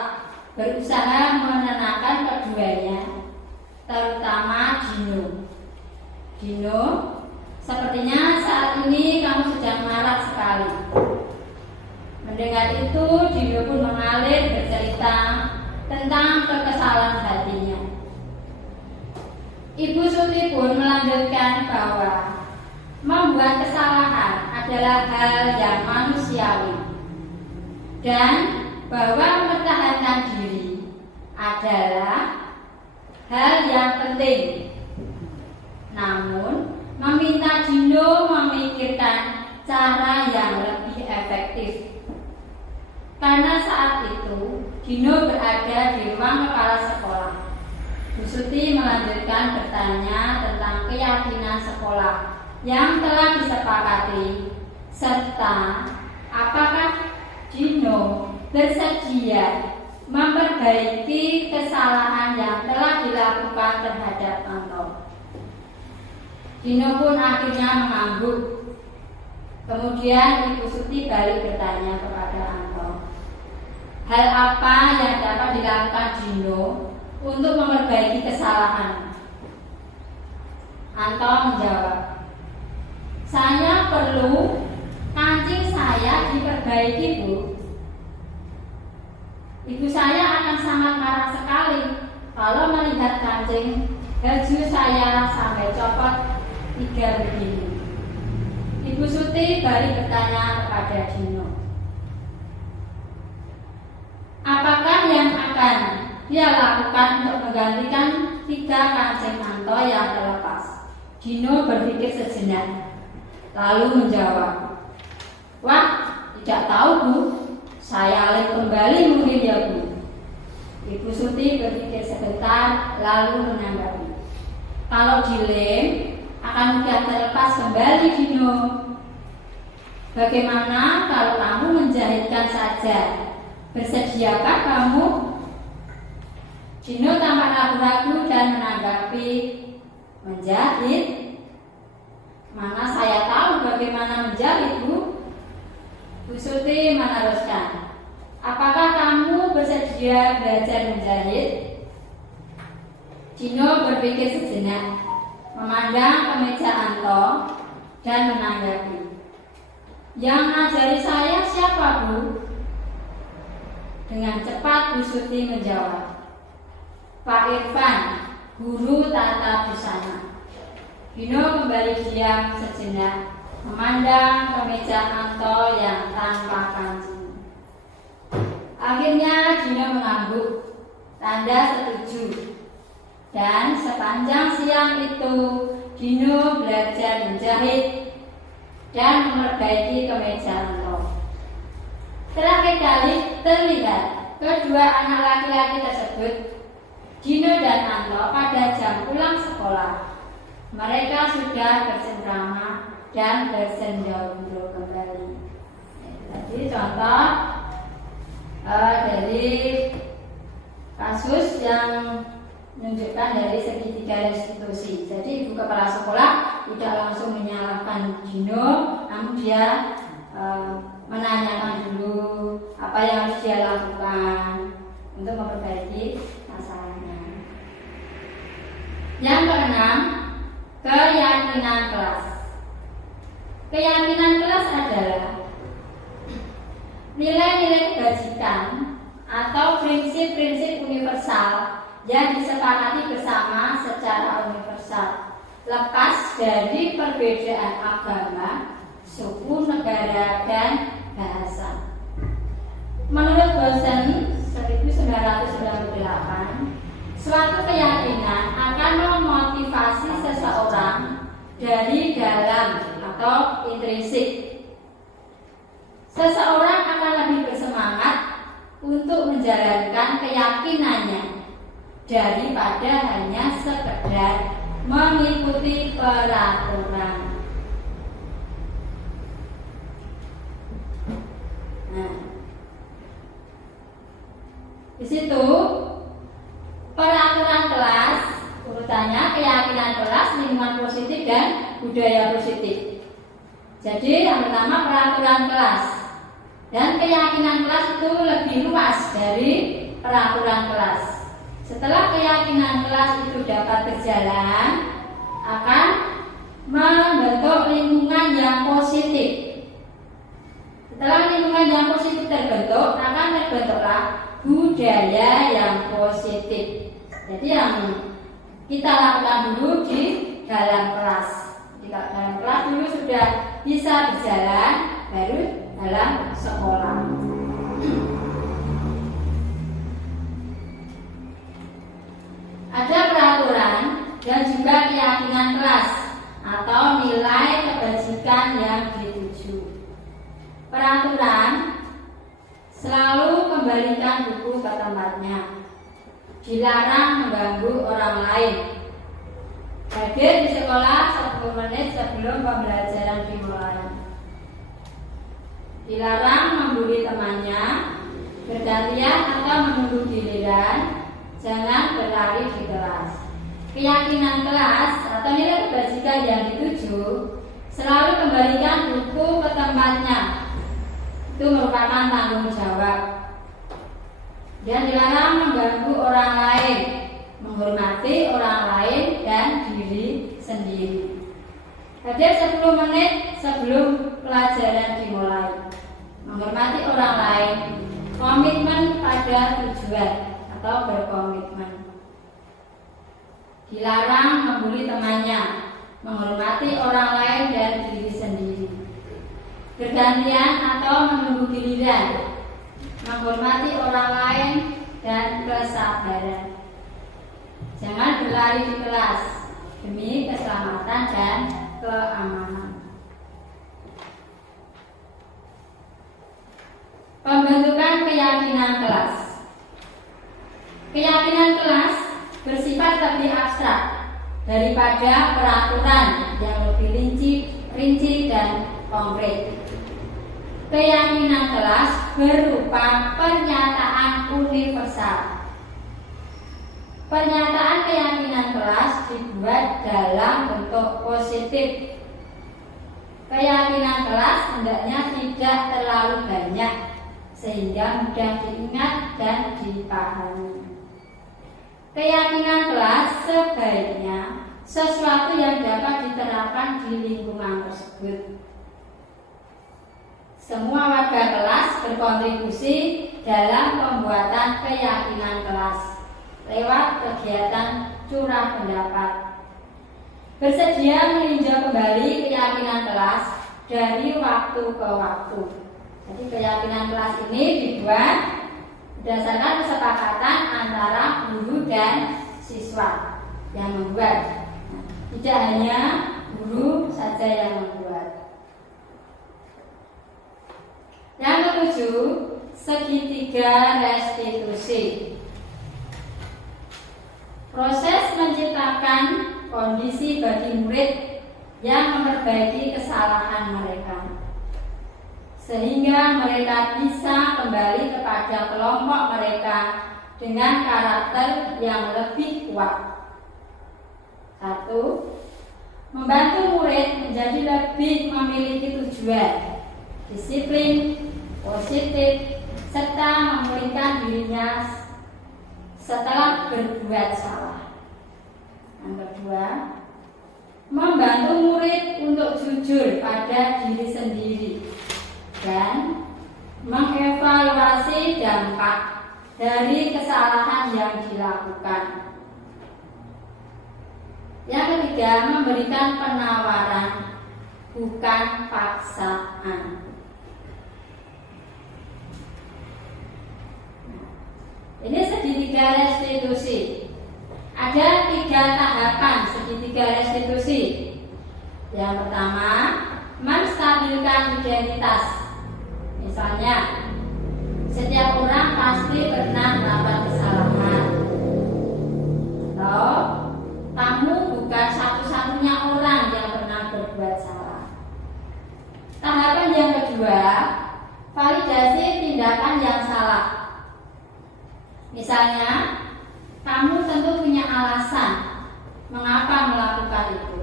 berusaha menenangkan keduanya, terutama Dino. Sepertinya saat ini kamu sedang marah sekali. itu Dino pun mengalir bercerita tentang kekesalan hatinya. Ibu Suti pun melanjutkan bahwa membuat kesalahan adalah hal yang manusiawi dan bahwa mempertahankan diri adalah hal yang penting. Namun, meminta Dino memikirkan cara yang lebih efektif. Karena saat itu Dino berada di ruang kepala sekolah. Bu Suti melanjutkan bertanya tentang keyakinan sekolah yang telah disepakati serta apakah Dino bersedia memperbaiki kesalahan yang telah dilakukan terhadap Anto. Dino pun akhirnya mengangguk. Kemudian Ibu Suti balik bertanya kepada Anto, hal apa yang dapat dilakukan Dino untuk memperbaiki kesalahan? Anto menjawab, saya perlu kancing saya diperbaiki, Bu. Ibu saya akan sangat marah sekali kalau melihat kancing baju saya sampai copot 3 begini. Ibu Suti balik bertanya kepada Dino, apakah yang akan dia lakukan untuk menggantikan 3 kancing Anto yang terlepas? Dino berpikir sejenak, lalu menjawab, wah, tidak tahu, Bu. Saya lem kembali mungkin ya, Bu. Ibu Suti berpikir sebentar lalu menanggapi, kalau dilem akan mudah terlepas kembali, Dino. Bagaimana kalau kamu menjahitkan saja? Bersediakah kamu? Dino tampak ragu-ragu dan menanggapi, menjahit? Mana saya tahu bagaimana menjahit, Bu? Bu Suti meneruskan, apakah kamu bersedia belajar menjahit? Dino berpikir sejenak, memandang ke meja Anto dan menanggapi, yang ngajari saya siapa, Bu? Dengan cepat Bu Suti menjawab, Pak Irfan, guru tata busana. Dino kembali diam sejenak, memandang ke meja Anto yang tanpa kancing. Akhirnya Dino mengangguk, tanda setuju. Dan sepanjang siang itu Dino belajar menjahit dan memperbaiki kemeja Anto. Terakhir kali terlihat kedua anak laki-laki tersebut, Dino dan Anto, pada jam pulang sekolah. Mereka sudah bercengkrama dan bersenda-gurau kembali. Jadi contoh dari kasus yang menunjukkan dari segitiga restitusi. Jadi ibu kepala sekolah tidak langsung menyalahkan Dino, namun dia menanyakan dulu apa yang harus dia lakukan untuk memperbaiki masalahnya. Yang keenam, keyakinan kelas. Keyakinan kelas adalah nilai-nilai kebajikan atau prinsip-prinsip universal yang disepakati bersama secara universal, lepas dari perbedaan agama, suku, negara, dan bahasa. Menurut Bosen 1998, suatu keyakinan akan memotivasi seseorang dari dalam atau intrinsik. Seseorang akan lebih bersemangat untuk menjalankan keyakinannya daripada hanya sekedar mengikuti peraturan. Nah, di situ peraturan kelas, urutannya keyakinan kelas, lingkungan positif, dan budaya positif. Jadi yang pertama peraturan kelas, dan keyakinan kelas itu lebih luas dari peraturan kelas. Setelah keyakinan kelas itu dapat berjalan, akan membentuk lingkungan yang positif. Setelah lingkungan yang positif akan terbentuklah budaya yang positif. Jadi yang kita lakukan dulu di dalam kelas. Jika dalam kelas dulu sudah bisa berjalan, baru dalam sekolah. Ada peraturan dan juga keyakinan kelas atau nilai kebajikan yang dituju. Peraturan: selalu kembalikan buku ke tempatnya. Dilarang mengganggu orang lain. Hadir di sekolah 10 menit sebelum pembelajaran dimulai. Dilarang membuli temannya, bergantian atau menunggu giliran. Jangan berlari di kelas. Keyakinan kelas atau nilai kebajikan yang dituju: selalu kembalikan buku ke tempatnya. Itu merupakan tanggung jawab. Dan dilarang mengganggu orang lain, menghormati orang lain dan diri sendiri. Hadir 10 menit sebelum pelajaran dimulai. Menghormati orang lain, komitmen pada tujuan atau berkomitmen. Dilarang membuli temannya, menghormati orang lain dan diri sendiri. Bergantian atau menunggu giliran, menghormati orang lain dan kesabaran. Jangan berlari di kelas demi keselamatan dan keamanan. Pembentukan keyakinan kelas. Keyakinan kelas bersifat lebih abstrak daripada peraturan yang lebih rinci dan konkret. Keyakinan kelas berupa pernyataan universal. Pernyataan keyakinan kelas dibuat dalam bentuk positif. Keyakinan kelas hendaknya tidak terlalu banyak sehingga mudah diingat dan dipahami. Keyakinan kelas sebaiknya sesuatu yang dapat diterapkan di lingkungan tersebut. Semua warga kelas berkontribusi dalam pembuatan keyakinan kelas lewat kegiatan curah pendapat. Bersedia meninjau kembali keyakinan kelas dari waktu ke waktu. Jadi keyakinan kelas ini dibuat berdasarkan kesepakatan antara guru dan siswa yang membuat. Tidak hanya guru saja yang membuat. Yang ketujuh, segitiga restitusi. Proses menciptakan kondisi bagi murid yang memperbaiki kesalahan mereka, sehingga mereka bisa kembali kepada kelompok mereka dengan karakter yang lebih kuat. 1. Membantu murid menjadi lebih memiliki tujuan, disiplin, positif, serta memulihkan dirinya setelah berbuat salah. Yang kedua, membantu murid untuk jujur pada diri sendiri dan mengevaluasi dampak dari kesalahan yang dilakukan. Yang ketiga, memberikan penawaran, bukan paksaan. Ini segitiga restitusi. Ada 3 tahapan segitiga restitusi. Yang pertama, menstabilkan identitas. Misalnya, setiap orang pasti pernah melakukan kesalahan. Atau kamu bukan satu-satunya orang yang pernah berbuat salah. Tahapan yang kedua, validasi tindakan yang salah. Misalnya, kamu tentu punya alasan mengapa melakukan itu.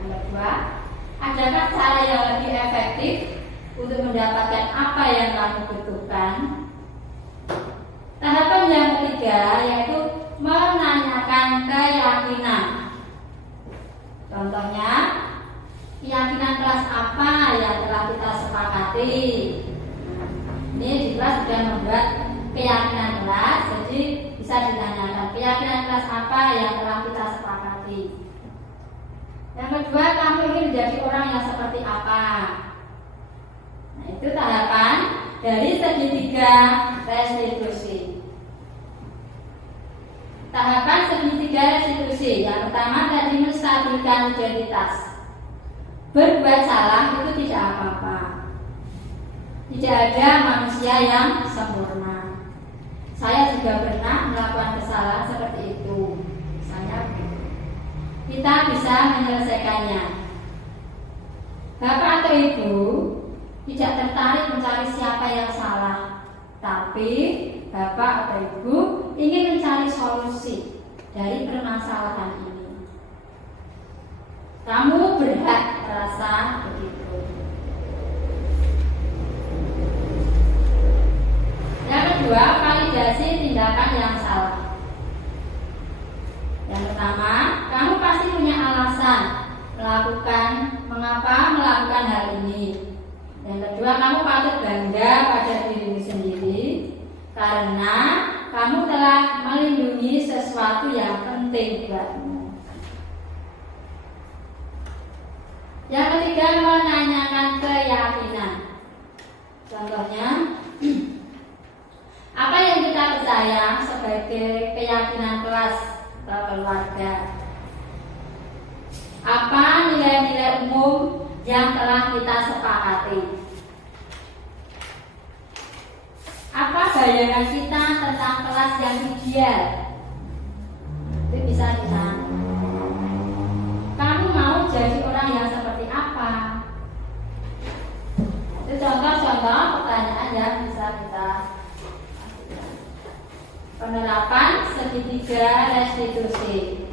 Yang kedua, adakah cara yang lebih efektif untuk mendapatkan apa yang kamu butuhkan? Tahapan yang ketiga yaitu menanyakan keyakinan. Contohnya, keyakinan kelas apa yang telah kita sepakati sepakati. Ini di kelas sudah membuat keyakinan kelas, jadi bisa ditanyakan keyakinan kelas apa yang telah kita sepakati. Yang kedua, kamu ingin menjadi orang yang seperti apa? Nah, itu tahapan dari segitiga restitusi. Tahapan segitiga restitusi. Yang pertama tadi menstabilkan identitas. Berbuat salah itu tidak apa-apa. Tidak ada manusia yang sempurna. Saya juga pernah melakukan kesalahan seperti itu. Misalnya kita bisa menyelesaikannya. Bapak atau ibu tidak tertarik mencari siapa yang salah, tapi bapak atau ibu ingin mencari solusi dari permasalahan ini. Kamu berhak merasa begitu. Yang kedua, validasi tindakan yang salah. Yang pertama, kamu pasti punya alasan mengapa melakukan hal ini. Yang kedua, kamu patut bangga pada dirimu sendiri karena kamu telah melindungi sesuatu yang penting buatmu. Yang ketiga, menanyakan keyakinan. Contohnya, apa yang kita percaya sebagai keyakinan kelas atau keluarga? Apa nilai-nilai umum yang telah kita sepakati? Apa bayangan kita tentang kelas yang ideal? Itu bisa kita. Kamu mau jadi orang yang seperti apa? Itu contoh-contoh pertanyaan yang bisa kita. Penerapan segitiga restitusi.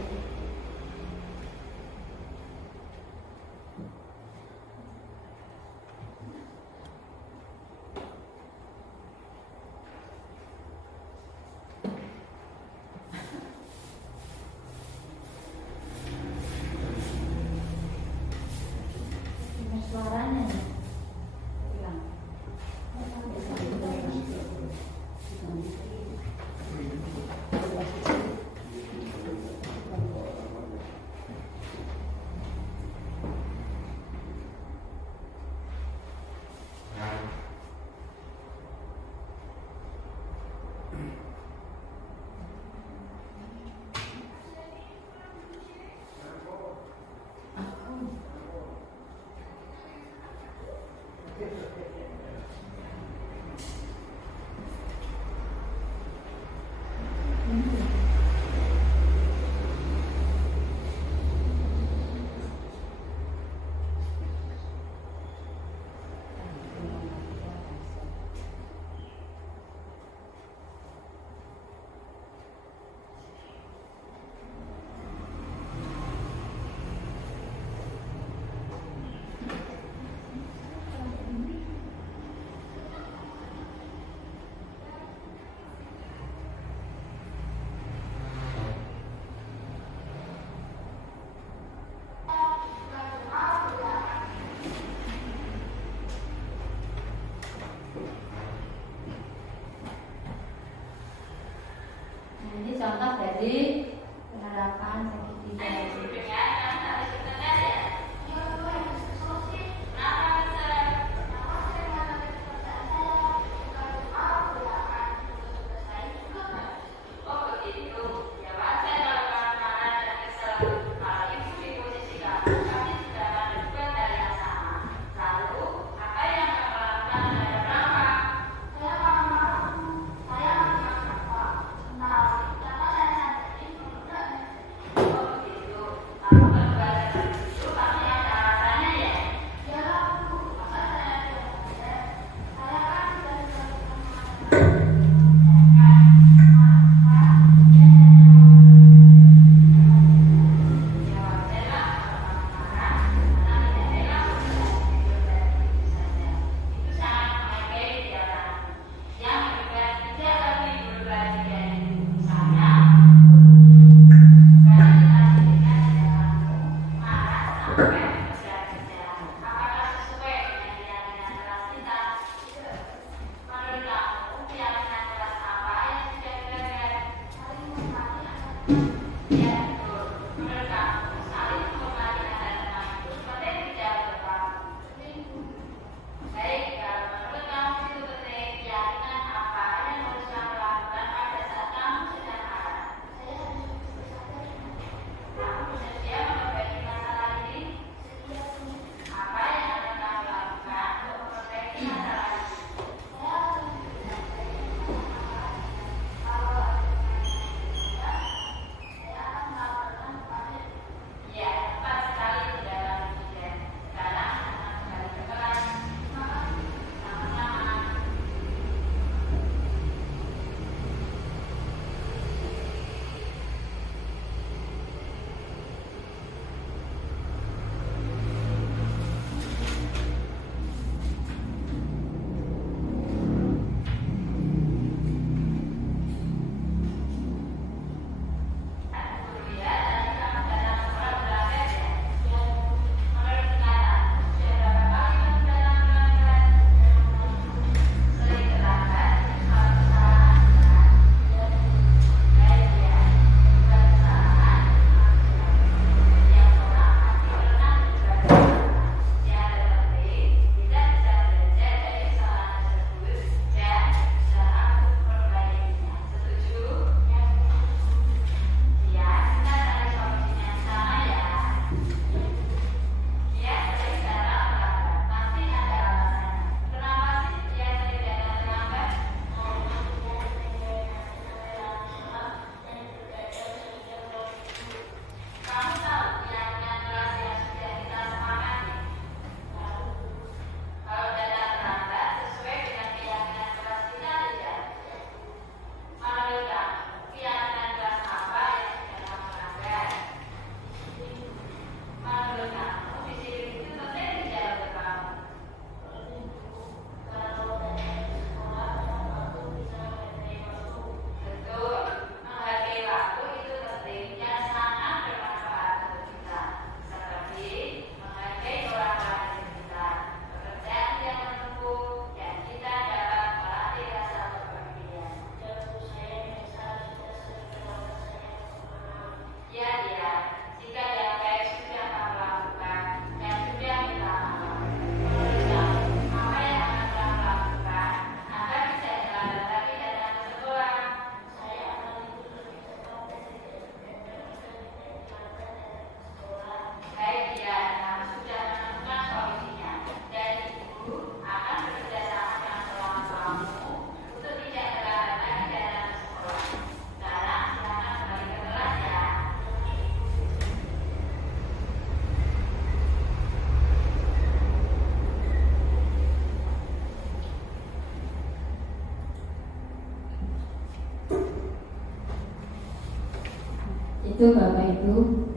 Itu Bapak Ibu,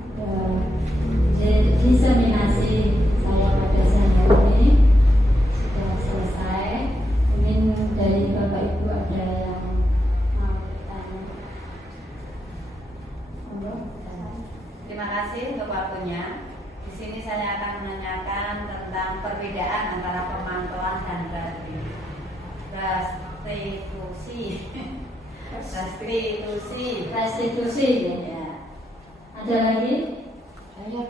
diseminasi saya pada siang hari ini sudah selesai. Mungkin dari Bapak Ibu ada yang mau bertanya. Terima kasih untuk waktunya. Di sini saya akan menanyakan tentang perbedaan antara pemantauan dan restitusi ya. Ada lagi? Saya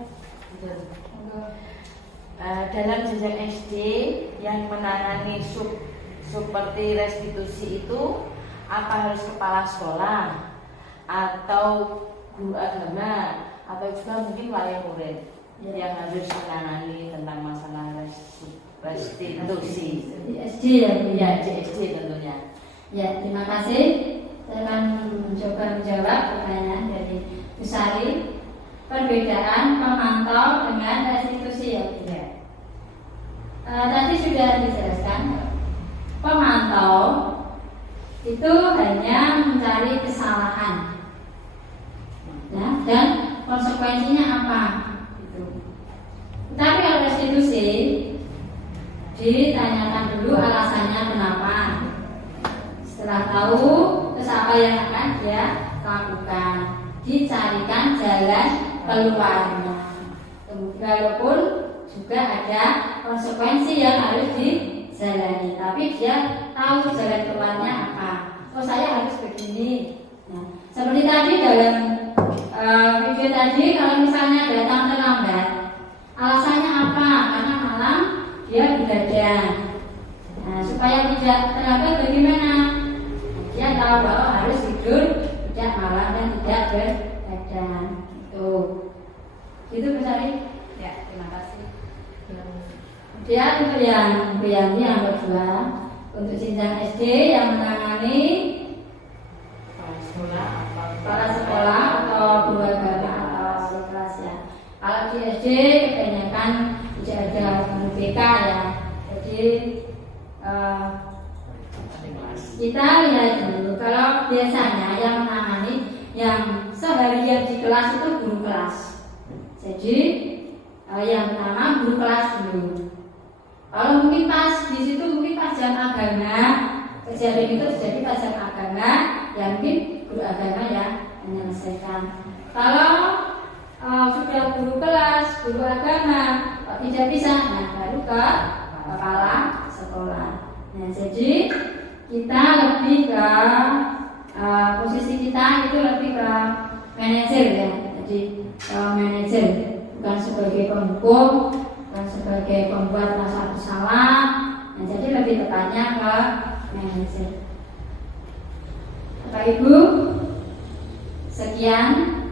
dalam jenjang SD yang menangani seperti restitusi itu apa harus kepala sekolah atau guru agama atau juga mungkin wali murid yang harus menangani tentang masalah restitusi? Di SD ya Bu? Ya, di SD tentunya. Ya, terima kasih. Saya akan mencoba menjawab pertanyaan dari Bu Sari. Perbedaan pemantau dengan restitusi ya Bu ya. Tadi sudah dijelaskan, pemantau itu hanya mencari kesalahan, ya, dan konsekuensinya apa. Gitu. Tapi kalau restitusi ditanyakan dulu alasannya kenapa. Setelah tahu terus apa yang akan dia lakukan, dicarikan jalan keluarnya. Walaupun juga ada konsekuensi yang harus dijalani, tapi dia tahu jalan keluarnya apa. Oh, saya harus begini. Nah, seperti tadi dalam video tadi, kalau misalnya datang terlambat, alasannya apa? Karena malam dia begadang. Nah, supaya tidak terlambat bagaimana? Dia tahu bahwa harus tidur tidak malam dan tidak begadang. Itu besar. Ya, terima kasih. Kemudian untuk yang kedua, untuk jenjang SD yang menangani kepala sekolah atau guru agama atau kelas ya. Kalau di SD kebanyakan tidak ada guru BK ya. Jadi kita lihat dulu. Kalau biasanya yang menangani yang seharian di kelas itu guru kelas. Jadi yang pertama guru kelas dulu. Kalau mungkin pas di situ mungkin pas jam agama, kejadian itu terjadi pas jam agama, ya mungkin guru agama ya menyelesaikan. Kalau sudah guru kelas, guru agama tidak bisa, nah baru ke kepala sekolah. Nah jadi kita lebih ke posisi kita itu lebih ke manajer ya. Jadi manajer bukan sebagai penghukum, bukan sebagai pembuat rasa bersalah. Nah, jadi lebih tepatnya ke manajer. Bapak Ibu, sekian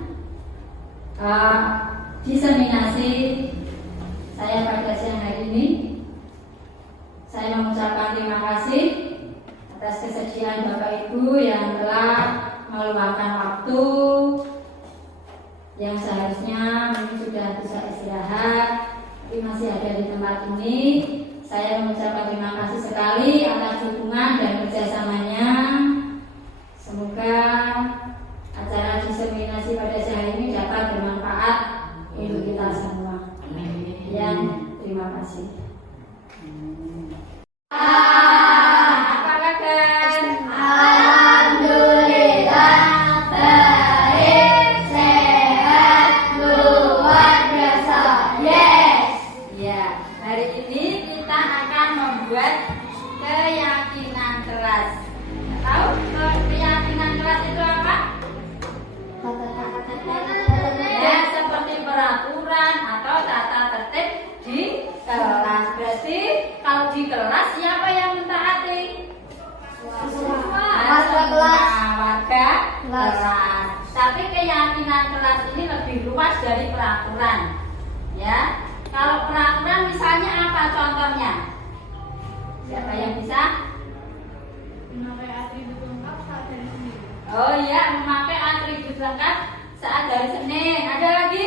diseminasi saya pada siang hari ini. Saya mengucapkan terima kasih atas kesediaan Bapak Ibu yang telah meluangkan waktu yang seharusnya mungkin sudah bisa istirahat, tapi masih ada di tempat ini. Saya mengucapkan terima kasih sekali atas dukungan dan kerjasamanya. Semoga acara diseminasi pada siang ini dapat bermanfaat untuk kita semua. Yang terima kasih. Apa kabar? Alhamdulillah baik, sehat, luar biasa. Yes. Ya, hari ini kita akan membuat keyakinan kelas. Tahu keyakinan kelas itu apa? Ya, seperti peraturan atau tata tertib di kelas. Berarti kalau di kelas siapa yang mentaati? Warga kelas. Warga kelas. Tapi keyakinan kelas ini lebih luas dari peraturan. Ya, kalau peraturan misalnya apa contohnya? Siapa yang bisa? Memakai atribut lengkap saat dari sini. Oh iya, memakai atribut lengkap saat dari Senin. Ada lagi?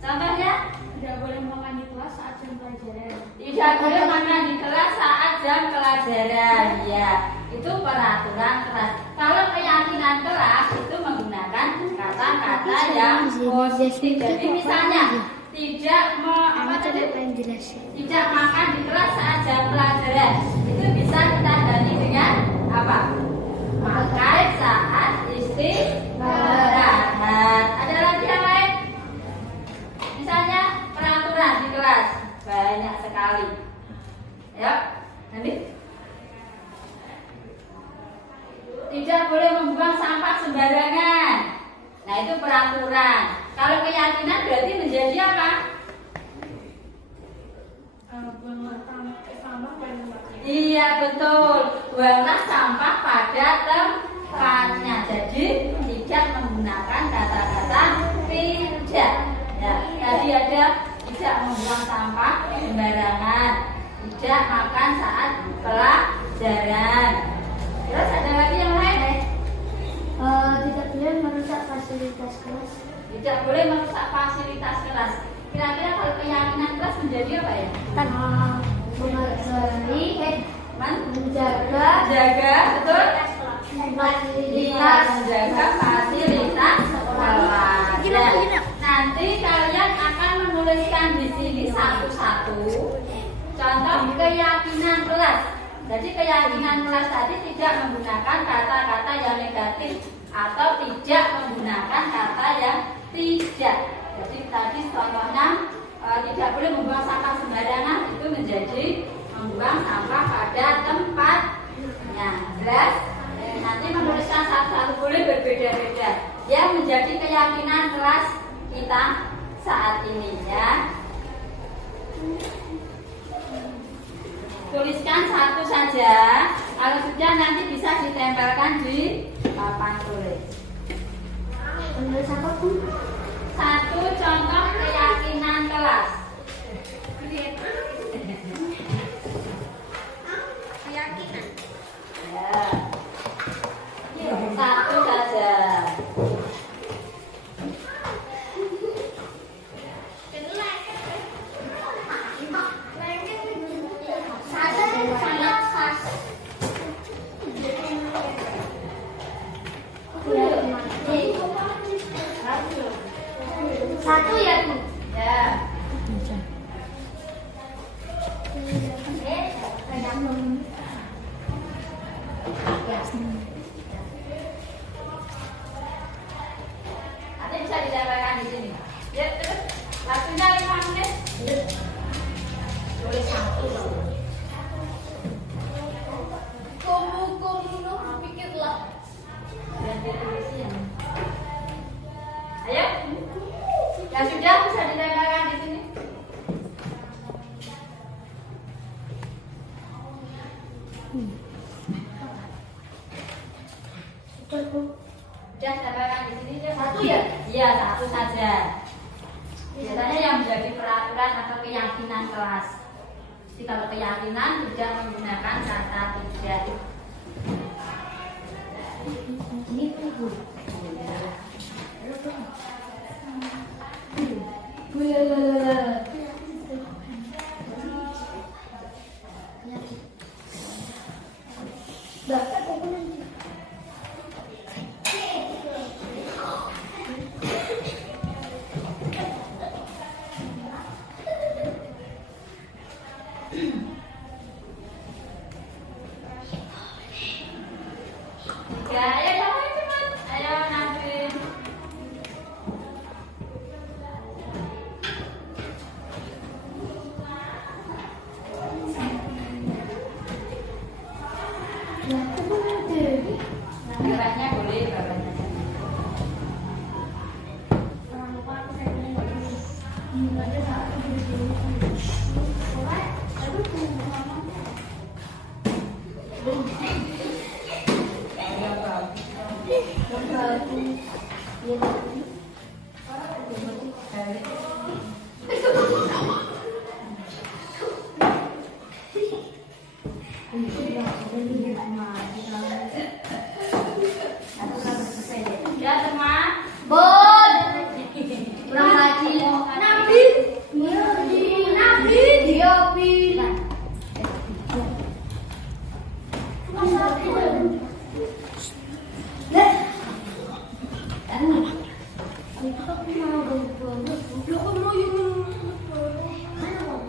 Contohnya? Tidak boleh makan di kelas saat jam pelajaran. Tidak boleh makan di kelas saat jam pelajaran. Ya, itu peraturan kelas. Kalau keyakinan kelas itu kata yang positif. Jadi misalnya tidak tidak makan di kelas saat jam pelajaran, itu bisa kita ganti dengan apa? Makan saat istirahat. Ada lagi yang lain? Misalnya peraturan di kelas banyak sekali. Ya, nanti tidak boleh membuang sampah sembarangan. Nah, itu peraturan. Kalau keyakinan berarti menjadi apa? Iya, betul. Buanglah sampah pada tempatnya. Jadi tidak menggunakan kata-kata tidak. Ya, tadi ada tidak membuang sampah sembarangan, tidak makan saat pelajaran. Terus ada lagi yang lain? Tidak boleh merusak fasilitas kelas. Tidak boleh merusak fasilitas kelas. Kira-kira kalau keyakinan kelas menjadi apa ya? Menjaga, betul? Menjaga fasilitas kelas. Nanti kalian akan menuliskan di sini satu-satu contoh keyakinan kelas. Jadi keyakinan kelas tadi tidak menggunakan kata-kata yang negatif atau tidak menggunakan kata yang tidak. Jadi tadi contohnya tidak boleh membuang sampah sembarangan, itu menjadi membuang sampah pada tempatnya. Jelas? Nanti menuliskan satu-satu boleh berbeda-beda. Yang menjadi keyakinan kelas kita saat ini ya. Tuliskan satu saja. Kalau sudah nanti bisa ditempelkan di papan tulis. Menulis apa pun. Satu contoh keyakinan kelas. Keyakinan. Ya. Satu saja. Satu ya, Bu. Ya. Nanti bisa didapatkan di sini. Ya, terus waktunya 5 menit. Tulis satu. Kamu pikirlah. Dan ditulisnya. Ayo. Ya sudah bisa ditempelkan di sini. Sudah, Bu. Sudah tempelkan di sini. Satu ya? Iya, satu saja. Biasanya yang menjadi peraturan atau keyakinan kelas. Jadi kalau keyakinan tidak menggunakan kata tidak. Ini, Bu. Bapak kok nanti. Ya, ayo cepat. Ayo. Aku mau banget. Aku mau yang mana mau?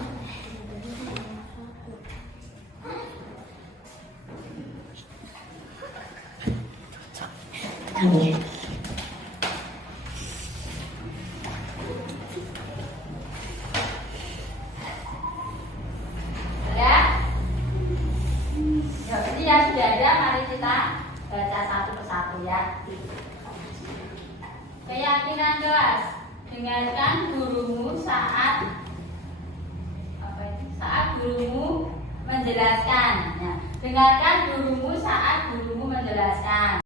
Jadi ya sudah ada, mari kita baca satu persatu ya. Keyakinan kelas, dengarkan gurumu saat gurumu menjelaskan. Ya, dengarkan gurumu saat gurumu menjelaskan.